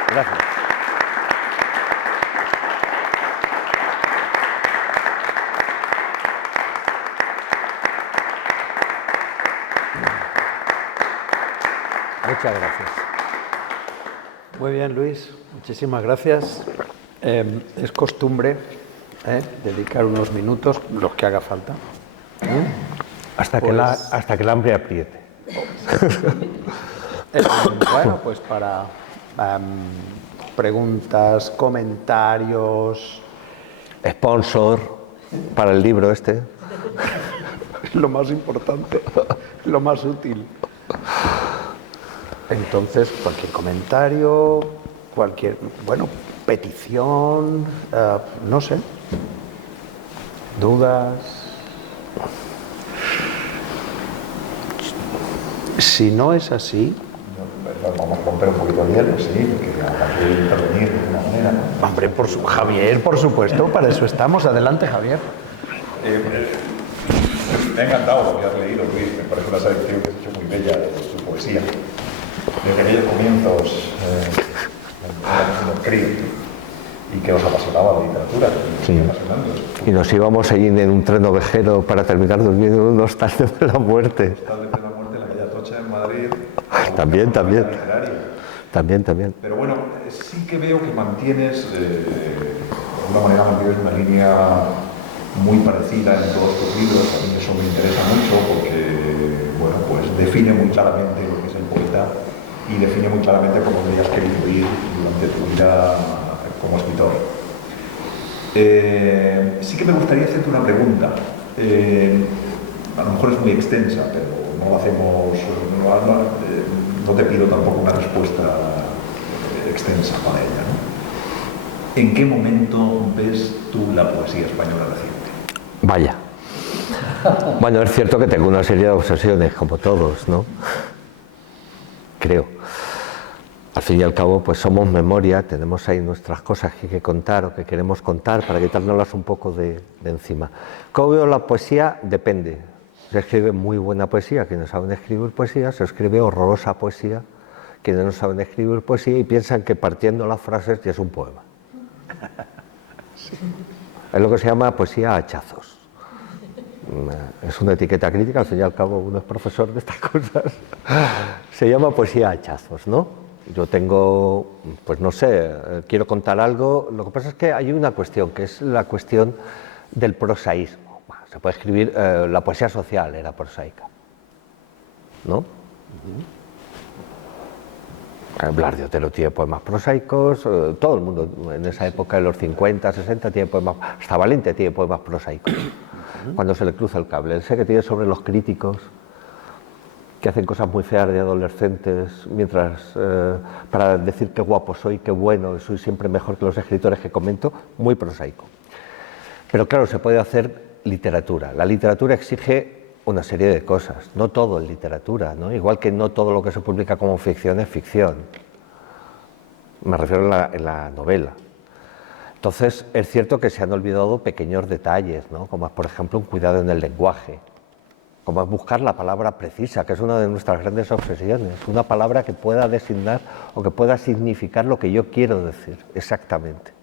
Gracias. Muchas gracias. Muy bien, Luis, muchísimas gracias. Es costumbre dedicar unos minutos, los que haga falta. Hasta que el hambre apriete. Bueno, pues para preguntas, comentarios. Sponsor para el libro este. Lo más importante, lo más útil. Entonces, cualquier comentario, cualquier, bueno, petición, no sé. ¿Dudas? Si no es así... Vamos a romper un poquito el hielo, sí, porque habrá que intervenir de alguna manera, ¿no? Hombre, Javier, por supuesto, para eso estamos. Adelante, Javier. Me ha encantado lo que has leído, Luis. Me parece una selección que has hecho muy bella de tu poesía. Desde aquellos comienzos, cuando crío, y que os apasionaba la literatura. Sí. Y nos íbamos allí en un tren ovejero para terminar durmiendo en un hostal de la muerte. Hostal de la muerte en la calle Atocha en Madrid. También. También. Pero bueno, sí que veo que mantienes, de alguna manera mantienes una línea muy parecida en todos tus libros. A mí eso me interesa mucho porque, bueno, pues define muy claramente lo que es el poeta y define muy claramente cómo habrías querido ir durante tu vida como escritor. Sí que me gustaría hacerte una pregunta. A lo mejor es muy extensa, pero no lo hacemos, no te pido tampoco una respuesta extensa para ella, ¿no? ¿En qué momento ves tú la poesía española reciente? Vaya. Bueno, es cierto que tengo una serie de obsesiones, como todos, ¿no? Creo. Al fin y al cabo, pues somos memoria, tenemos ahí nuestras cosas que hay que contar o que queremos contar para quitárnoslas un poco de encima. ¿Cómo veo la poesía? Depende. Se escribe muy buena poesía, quienes saben escribir poesía, se escribe horrorosa poesía, quienes no saben escribir poesía y piensan que partiendo las frases ya es un poema. Sí. Es lo que se llama poesía a hachazos. Es una etiqueta crítica, al fin y al cabo uno es profesor de estas cosas. Se llama poesía a hachazos, ¿no? Yo tengo, pues no sé, quiero contar algo. Lo que pasa es que hay una cuestión, que es la cuestión del prosaísmo. Se puede escribir, la poesía social era prosaica, ¿no? Blas de Otero tiene poemas prosaicos, todo el mundo en esa época, en los 50, 60, tiene poemas, hasta Valente tiene poemas prosaicos, cuando se le cruza el cable. Sé que tiene sobre los críticos, que hacen cosas muy feas de adolescentes, mientras, para decir qué guapo soy, qué bueno, soy siempre mejor que los escritores que comento, muy prosaico. Pero claro, se puede hacer literatura. La literatura exige una serie de cosas, no todo es literatura, ¿no? Igual que no todo lo que se publica como ficción es ficción. Me refiero en la novela. Entonces, es cierto que se han olvidado pequeños detalles, ¿no? Como es, por ejemplo, un cuidado en el lenguaje, como es buscar la palabra precisa, que es una de nuestras grandes obsesiones, una palabra que pueda designar o que pueda significar lo que yo quiero decir exactamente.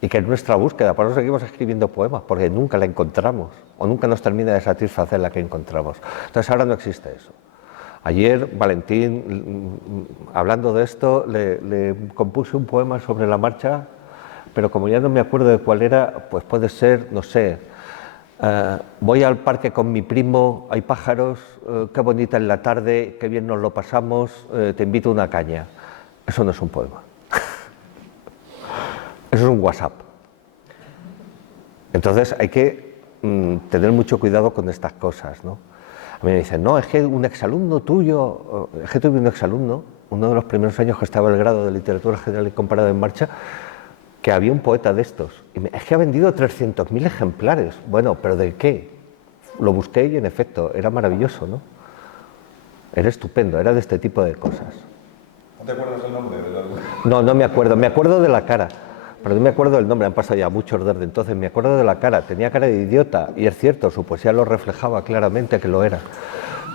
Y que en nuestra búsqueda, por eso seguimos escribiendo poemas, porque nunca la encontramos, o nunca nos termina de satisfacer la que encontramos. Entonces ahora no existe eso. Ayer Valentín, hablando de esto, le compuse un poema sobre la marcha, pero como ya no me acuerdo de cuál era, pues puede ser, no sé, voy al parque con mi primo, hay pájaros, qué bonita es la tarde, qué bien nos lo pasamos, te invito a una caña. Eso no es un poema. Eso es un WhatsApp. Entonces hay que tener mucho cuidado con estas cosas, ¿no? A mí me dicen, no, es que un exalumno tuyo, es que tuve un exalumno, uno de los primeros años que estaba en el grado de Literatura General y Comparada en marcha, que había un poeta de estos. Y es que ha vendido 300.000 ejemplares. Bueno, ¿pero de qué? Lo busqué y en efecto, era maravilloso, ¿no? Era estupendo, era de este tipo de cosas. ¿No te acuerdas el nombre del álbum? No, no me acuerdo de la cara. Pero no me acuerdo del nombre, han pasado ya muchos desde entonces, me acuerdo de la cara, tenía cara de idiota, y es cierto, su poesía lo reflejaba claramente que lo era.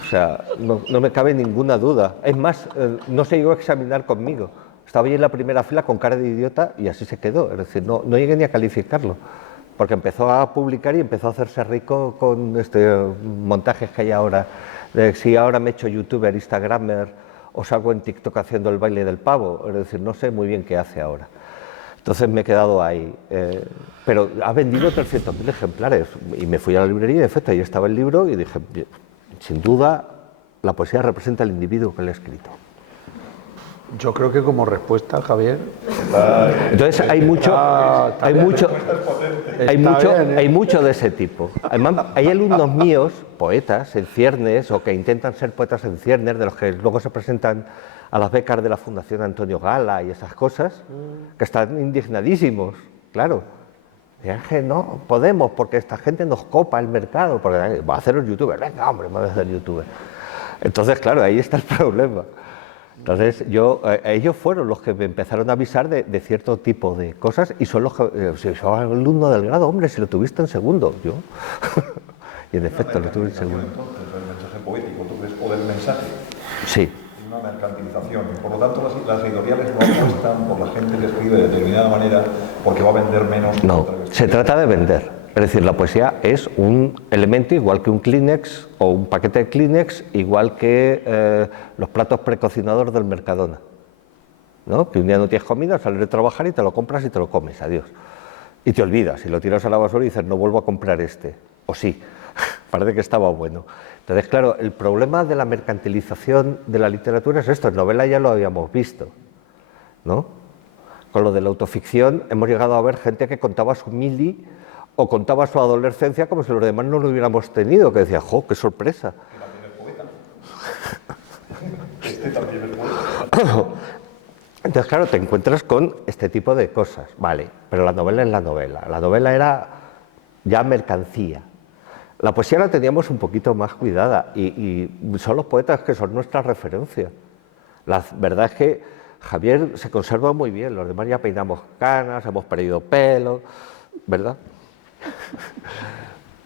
O sea, no me cabe ninguna duda. Es más, no se llegó a examinar conmigo. Estaba ahí en la primera fila con cara de idiota y así se quedó. Es decir, no llegué ni a calificarlo, porque empezó a publicar y empezó a hacerse rico con montajes que hay ahora. De si ahora me he hecho youtuber, instagramer, o salgo en TikTok haciendo el baile del pavo. Es decir, no sé muy bien qué hace ahora. Entonces me he quedado ahí, pero ha vendido 300.000 ejemplares y me fui a la librería y de efecto ahí estaba el libro y dije, sin duda la poesía representa al individuo que le ha escrito. Yo creo que como respuesta, Javier... Entonces hay mucho de ese tipo. Además, hay alumnos míos, poetas en ciernes o que intentan ser poetas en ciernes, de los que luego se presentan a las becas de la Fundación Antonio Gala y esas cosas, que están indignadísimos, claro. Y es que no podemos, porque esta gente nos copa el mercado, porque va a hacer los youtubers, venga hombre, va a hacer youtubers. Entonces, claro, ahí está el problema. Entonces, ellos fueron los que me empezaron a avisar de cierto tipo de cosas y son los que, si soy alumno del grado, hombre, si lo tuviste en segundo, yo. Y en efecto, lo tuve en segundo. Entonces, el mensaje poético, ¿tú crees? O del mensaje. Sí. Una mercantilización. Por lo tanto, las editoriales no apuestan por la gente que escribe de determinada manera porque va a vender menos. No, se trata de vender. Es decir, la poesía es un elemento igual que un Kleenex o un paquete de Kleenex, igual que los platos precocinados del Mercadona, ¿no? Que un día no tienes comida, sales de trabajar y te lo compras y te lo comes, adiós. Y te olvidas, y lo tiras a la basura y dices, no vuelvo a comprar este. O sí, parece que estaba bueno. Entonces, claro, el problema de la mercantilización de la literatura es esto, en novela ya lo habíamos visto, ¿no? Con lo de la autoficción hemos llegado a ver gente que contaba su mili o contaba su adolescencia como si los demás no lo hubiéramos tenido, que decía, ¡jo, qué sorpresa! Este también es poeta. Entonces, claro, te encuentras con este tipo de cosas, vale, pero la novela es la novela era ya mercancía. La poesía la teníamos un poquito más cuidada y son los poetas que son nuestra referencia. La verdad es que Javier se conserva muy bien, los demás ya peinamos canas, hemos perdido pelo, ¿verdad?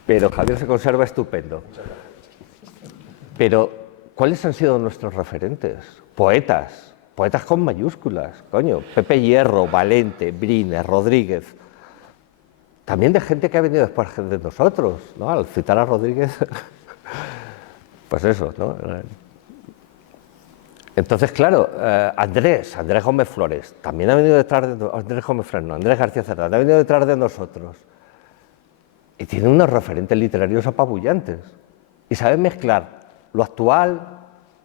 Pero Javier se conserva estupendo. Pero, ¿cuáles han sido nuestros referentes? Poetas con mayúsculas, coño. Pepe Hierro, Valente, Brines, Rodríguez. También de gente que ha venido después de nosotros, ¿no? Al citar a Rodríguez, pues eso, ¿no? Entonces, claro, Andrés Gómez Flores, también ha venido detrás de nosotros, Andrés García Cerdán, ha venido detrás de nosotros. Y tiene unos referentes literarios apabullantes. Y sabe mezclar lo actual,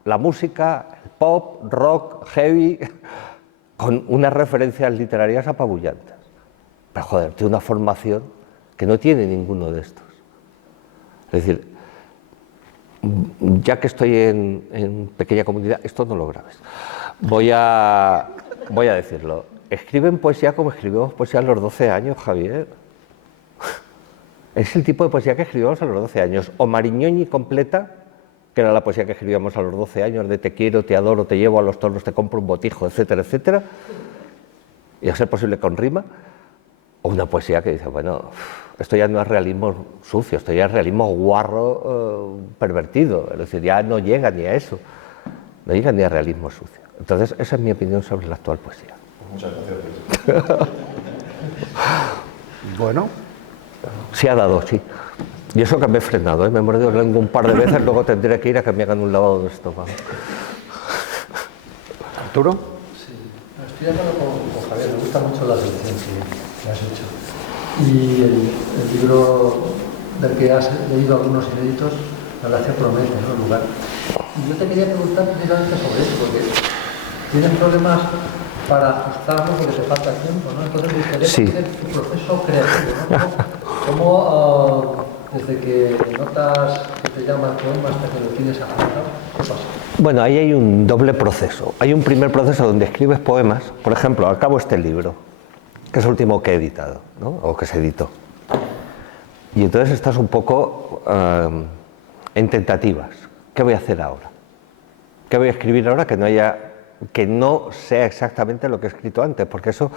la música, el pop, rock, heavy, con unas referencias literarias apabullantes. Pero joder, tiene una formación que no tiene ninguno de estos. Es decir, ya que estoy en pequeña comunidad, esto no lo grabes. Voy a decirlo. Escriben poesía como escribimos poesía a los 12 años, Javier. Es el tipo de poesía que escribíamos a los 12 años. O Mariñoñi completa, que era la poesía que escribíamos a los 12 años, de te quiero, te adoro, te llevo a los toros, te compro un botijo, etcétera, etcétera. Y a ser posible con rima. O una poesía que dice, bueno, esto ya no es realismo sucio, esto ya es realismo guarro, pervertido. Es decir, ya no llega ni a eso. No llega ni a realismo sucio. Entonces, esa es mi opinión sobre la actual poesía. Muchas gracias. Bueno. Sí ha dado, sí. Y eso que me he frenado, ¿eh? Me he mordido la lengua un par de veces, luego tendré que ir a que me hagan un lavado de estómago. ¿Arturo? Sí, estoy de acuerdo con Javier, me gusta mucho la selección que has hecho. Y el libro del que has leído algunos inéditos, la verdad es que promete, ¿no? El lugar. Y yo te quería preguntar precisamente sobre eso, porque tienes problemas para ajustarlo porque te falta tiempo, ¿no? Entonces me gustaría conocer tu proceso creativo, ¿no? ¿Cómo desde que notas que te llama el poema hasta que lo tienes ajustado, qué pasa? Bueno, ahí hay un doble proceso. Hay un primer proceso donde escribes poemas, por ejemplo, acabo este libro, que es el último que he editado, ¿no? O que se editó. Y entonces estás un poco en tentativas. ¿Qué voy a hacer ahora? ¿Qué voy a escribir ahora que no sea exactamente lo que he escrito antes? Porque eso,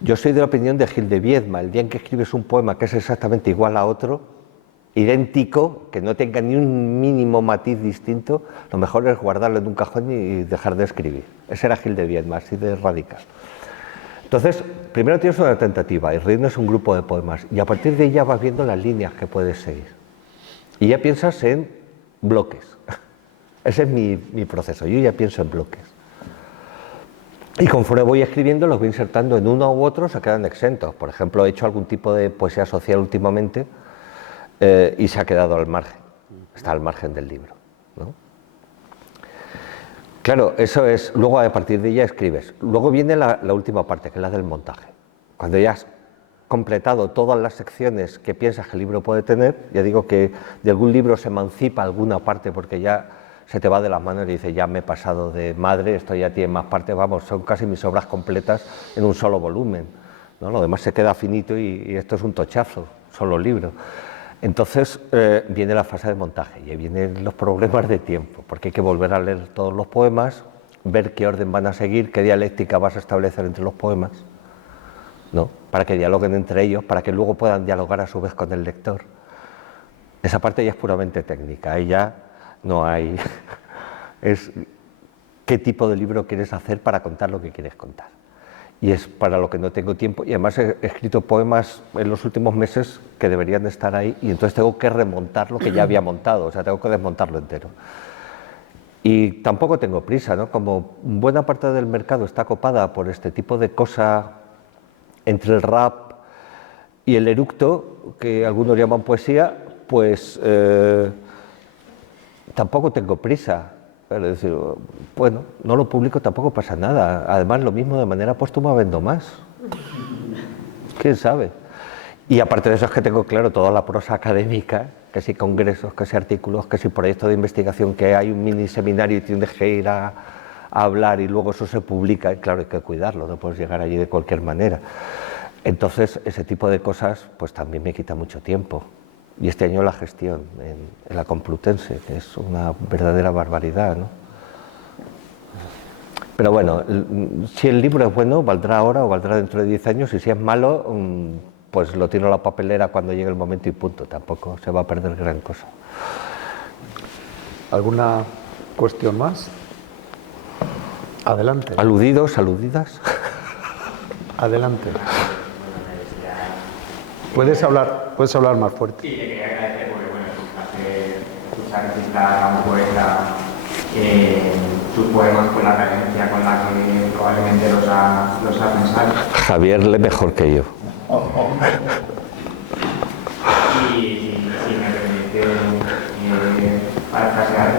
yo soy de la opinión de Gil de Viedma, el día en que escribes un poema que es exactamente igual a otro, idéntico, que no tenga ni un mínimo matiz distinto, lo mejor es guardarlo en un cajón y dejar de escribir. Ese era Gil de Viedma, así de radical. Entonces, primero tienes una tentativa y reúnes un grupo de poemas y a partir de ahí ya vas viendo las líneas que puedes seguir. Y ya piensas en bloques. Ese es mi proceso, yo ya pienso en bloques. Y conforme voy escribiendo, los voy insertando en uno u otro, se quedan exentos. Por ejemplo, he hecho algún tipo de poesía social últimamente y se ha quedado al margen, está al margen del libro, ¿no? Claro, eso es, luego a partir de ella escribes. Luego viene la última parte, que es la del montaje. Cuando ya has completado todas las secciones que piensas que el libro puede tener, ya digo que de algún libro se emancipa alguna parte porque ya se te va de las manos y dice, ya me he pasado de madre, esto ya tiene más partes, vamos, son casi mis obras completas en un solo volumen, ¿no? Lo demás se queda finito y esto es un tochazo, son los libros. Entonces viene la fase de montaje y ahí vienen los problemas de tiempo, porque hay que volver a leer todos los poemas, ver qué orden van a seguir, qué dialéctica vas a establecer entre los poemas, ¿no? Para que dialoguen entre ellos, para que luego puedan dialogar a su vez con el lector. Esa parte ya es puramente técnica, ahí ya no hay... es qué tipo de libro quieres hacer para contar lo que quieres contar. Y es para lo que no tengo tiempo, y además he escrito poemas en los últimos meses que deberían de estar ahí, y entonces tengo que remontar lo que ya había montado, o sea, tengo que desmontarlo entero. Y tampoco tengo prisa, ¿no? Como buena parte del mercado está copada por este tipo de cosa entre el rap y el eructo, que algunos llaman poesía, pues tampoco tengo prisa. Es decir, bueno, no lo publico, tampoco pasa nada. Además, lo mismo de manera póstuma vendo más. ¿Quién sabe? Y aparte de eso es que tengo claro toda la prosa académica, que si congresos, que si artículos, que si proyectos de investigación, que hay un mini seminario y tienes que ir a hablar y luego eso se publica, y claro, hay que cuidarlo, no puedes llegar allí de cualquier manera. Entonces, ese tipo de cosas pues también me quita mucho tiempo. Y este año la gestión en la Complutense, que es una verdadera barbaridad, ¿no? Pero bueno, si el libro es bueno, valdrá ahora o valdrá dentro de 10 años, y si es malo, pues lo tiro a la papelera cuando llegue el momento y punto, tampoco se va a perder gran cosa. ¿Alguna cuestión más? Adelante. ¿Aludidos, aludidas? Adelante. Puedes hablar más fuerte. Sí, le quería agradecer porque, bueno, escuchar citar a un poeta sus poemas con la referencia con la que probablemente los ha pensado. Javier lee mejor que yo. Y si me permite parafrasear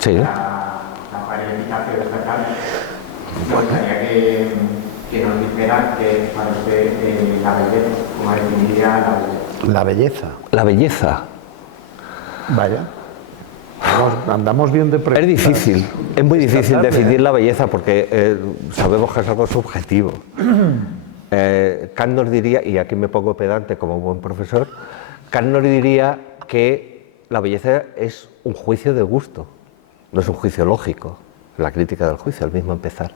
Sí. la parética de esta tarde, me gustaría que nos dijera que para usted la belleza, ¿cómo definiría la belleza? La belleza. La belleza. Vaya. Andamos bien de preguntas. Es difícil, es muy difícil Esta tarde, definir la belleza porque sabemos que es algo subjetivo. Kant nos diría, y aquí me pongo pedante como buen profesor, Kant nos diría que la belleza es un juicio de gusto, no es un juicio lógico, la crítica del juicio al mismo empezar.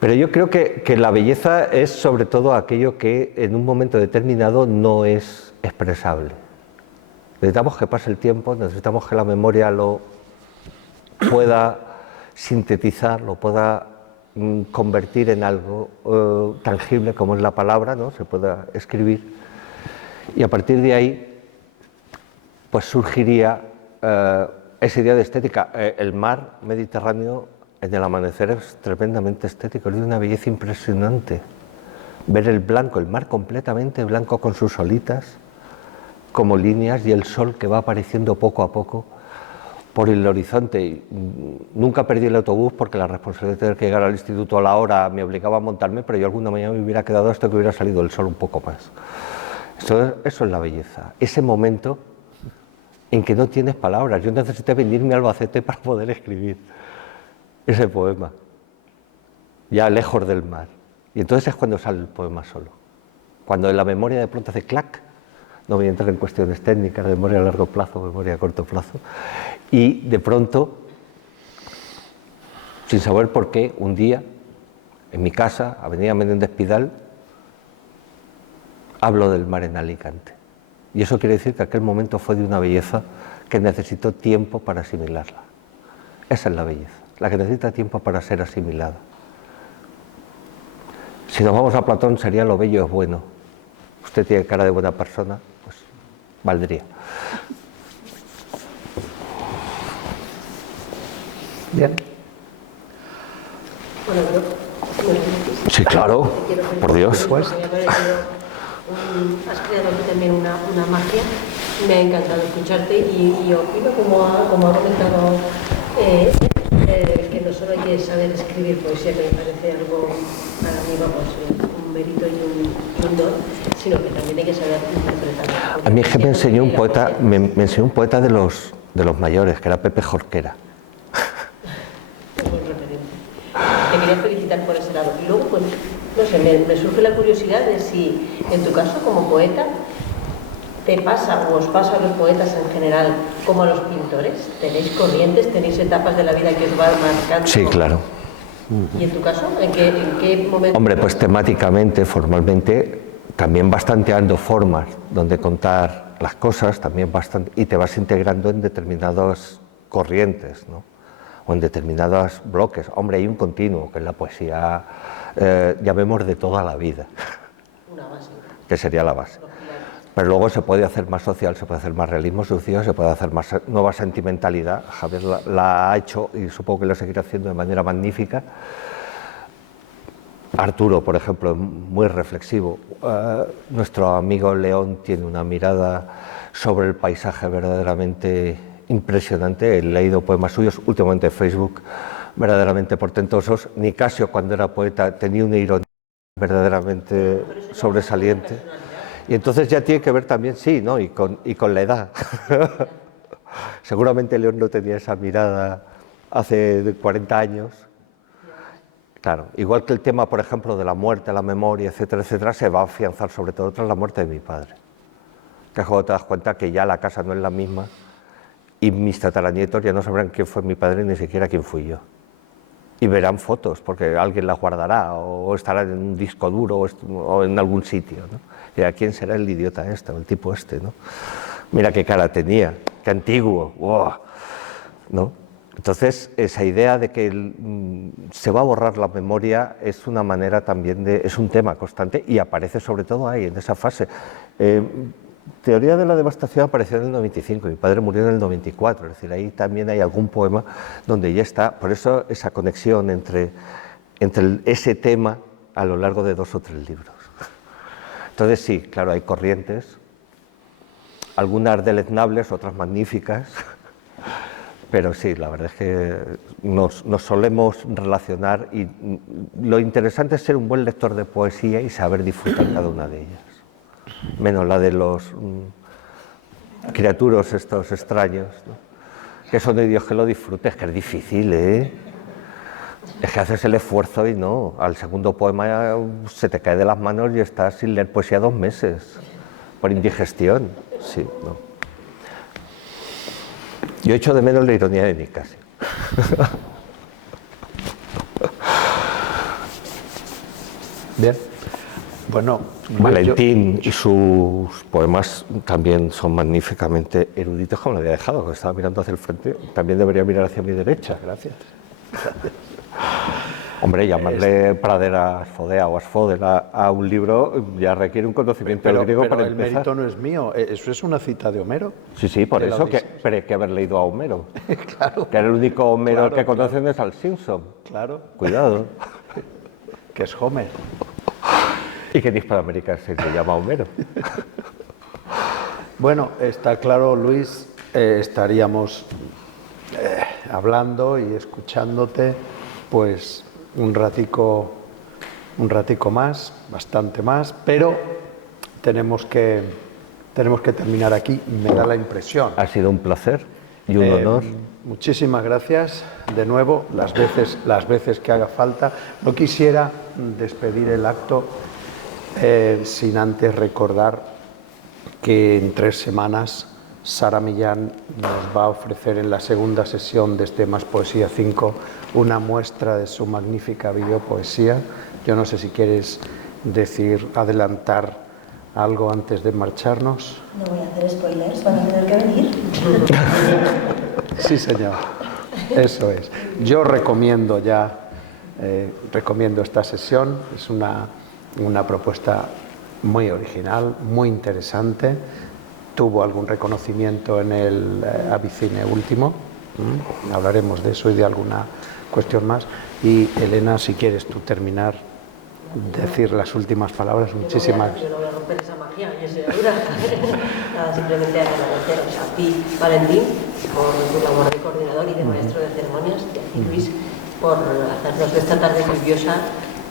Pero yo creo que la belleza es sobre todo aquello que en un momento determinado no es expresable. Necesitamos que pase el tiempo, necesitamos que la memoria lo pueda sintetizar, lo pueda convertir en algo tangible como es la palabra, ¿no? Se pueda escribir. Y a partir de ahí, pues surgiría esa idea de estética. El mar Mediterráneo en el amanecer es tremendamente estético, es de una belleza impresionante. Ver el blanco, el mar completamente blanco con sus olitas como líneas y el sol que va apareciendo poco a poco por el horizonte. Nunca perdí el autobús porque la responsabilidad de tener que llegar al instituto a la hora me obligaba a montarme, pero yo alguna mañana me hubiera quedado hasta que hubiera salido el sol un poco más. Eso es la belleza, ese momento en que no tienes palabras. Yo necesité venirme a Albacete para poder escribir ese poema, ya lejos del mar. Y entonces es cuando sale el poema solo. Cuando en la memoria de pronto hace clac, no voy a entrar en cuestiones técnicas, de memoria a largo plazo, memoria a corto plazo, y de pronto, sin saber por qué, un día, en mi casa, Avenida Menéndez Pidal, hablo del mar en Alicante. Y eso quiere decir que aquel momento fue de una belleza que necesitó tiempo para asimilarla. Esa es la belleza, la que necesita tiempo para ser asimilada. Si nos vamos a Platón, sería lo bello es bueno. Usted tiene cara de buena persona, pues valdría. Bien. Bueno, yo... Sí, claro, por Dios. Pues. Has creado aquí también una magia. Me ha encantado escucharte y opino, como ha comentado, que no solo hay que saber escribir poesía, que me parece algo, para mí, vamos, un mérito y un don, sino que también hay que saber interpretar. A mí es que me enseñó un poeta, me enseñó un poeta de los mayores, que era Pepe Jorquera. Un buen referente. Te quería felicitar por ese lado. Y luego, pues, no sé sé, me surge la curiosidad de si, en tu caso, como poeta, te pasa o os pasa a los poetas en general como a los pintores. ¿Tenéis corrientes, tenéis etapas de la vida que os van marcando? Sí, claro. ¿Y en tu caso? ¿En qué momento? Hombre, pues temáticamente, formalmente, también bastanteando formas donde contar las cosas, también bastante, y te vas integrando en determinadas corrientes, ¿no? O en determinados bloques. Hombre, hay un continuo, que es la poesía, llamemos de toda la vida, Una base. que sería la base. Pero luego se puede hacer más social, se puede hacer más realismo sucio, se puede hacer más nueva sentimentalidad. Javier la ha hecho y supongo que lo seguirá haciendo de manera magnífica. Arturo, por ejemplo, es muy reflexivo. Nuestro amigo León tiene una mirada sobre el paisaje verdaderamente impresionante. He leído poemas suyos últimamente en Facebook verdaderamente portentosos. Nicasio, cuando era poeta, tenía una ironía verdaderamente sobresaliente. Y entonces ya tiene que ver también, sí, ¿no? y con la edad. Seguramente León no tenía esa mirada hace 40 años. Claro, igual que el tema, por ejemplo, de la muerte, la memoria, etcétera, etcétera, se va a afianzar sobre todo tras la muerte de mi padre. Que cuando te das cuenta que ya la casa no es la misma y mis tataranietos ya no sabrán quién fue mi padre ni siquiera quién fui yo. Y verán fotos, porque alguien las guardará o estarán en un disco duro o en algún sitio, ¿no? Y a quién será el idiota este o el tipo este, ¿no? Mira qué cara tenía, qué antiguo, wow, ¿no? Entonces, esa idea de que se va a borrar la memoria es una manera también es un tema constante y aparece sobre todo ahí, en esa fase. Teoría de la devastación apareció en el 95, mi padre murió en el 94, es decir, ahí también hay algún poema donde ya está, por eso esa conexión entre ese tema a lo largo de 2 o 3 libros. Entonces sí, claro, hay corrientes, algunas deleznables, otras magníficas, pero sí, la verdad es que nos solemos relacionar y lo interesante es ser un buen lector de poesía y saber disfrutar cada una de ellas. Menos la de los criaturos estos extraños, ¿no? Que son de Dios que lo disfrutes, que es difícil, ¿eh? Es que haces el esfuerzo y no, al segundo poema se te cae de las manos y estás sin leer poesía 2 meses, por indigestión, sí, no. Yo echo de menos la ironía de Nicasio. Bien. Bueno, Valentín y sus poemas también son magníficamente eruditos, como lo había dejado, que estaba mirando hacia el frente, también debería mirar hacia mi derecha. Gracias. Hombre, llamarle pradera asfodea o asfodela a un libro ya requiere un conocimiento del griego para el empezar. mérito no es mío, eso es una cita de Homero. Sí, por de eso pero hay que haber leído a Homero. Claro. Que era el único Homero que conocen es al Simpson. Claro. Cuidado. Que es Homer. Y que en Hispanoamérica se le llama Homero. Bueno, está claro, Luis, estaríamos hablando y escuchándote, pues un ratico más, bastante más, pero tenemos que terminar aquí, me da la impresión. Ha sido un placer y un honor. Muchísimas gracias de nuevo, las veces que haga falta. No quisiera despedir el acto sin antes recordar que en 3 semanas Sara Millán nos va a ofrecer en la segunda sesión de este Más Poesía 5 una muestra de su magnífica videopoesía. Yo no sé si quieres adelantar algo antes de marcharnos. No voy a hacer spoilers, van a tener que venir. Sí, señor, eso es. Yo recomiendo esta sesión, es una propuesta muy original, muy interesante. Tuvo algún reconocimiento en el Avicine último, hablaremos de eso y de alguna cuestión más. Y Elena, si quieres tú terminar, decir las últimas palabras, muchísimas. Yo no voy a romper esa magia, yo soy dura. Nada, simplemente agradeceros a ti, Valentín, por tu labor de coordinador y de maestro de ceremonias, y a ti, Luis, por hacernos de esta tarde lluviosa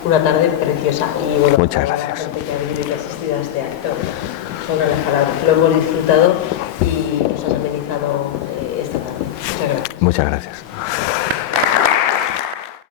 una tarde preciosa. Y bueno, muchas gracias. A la gente que ha venido y que ha asistido a este acto, son las palabras. Lo hemos disfrutado y nos has amenizado esta tarde. Muchas gracias. Muchas gracias.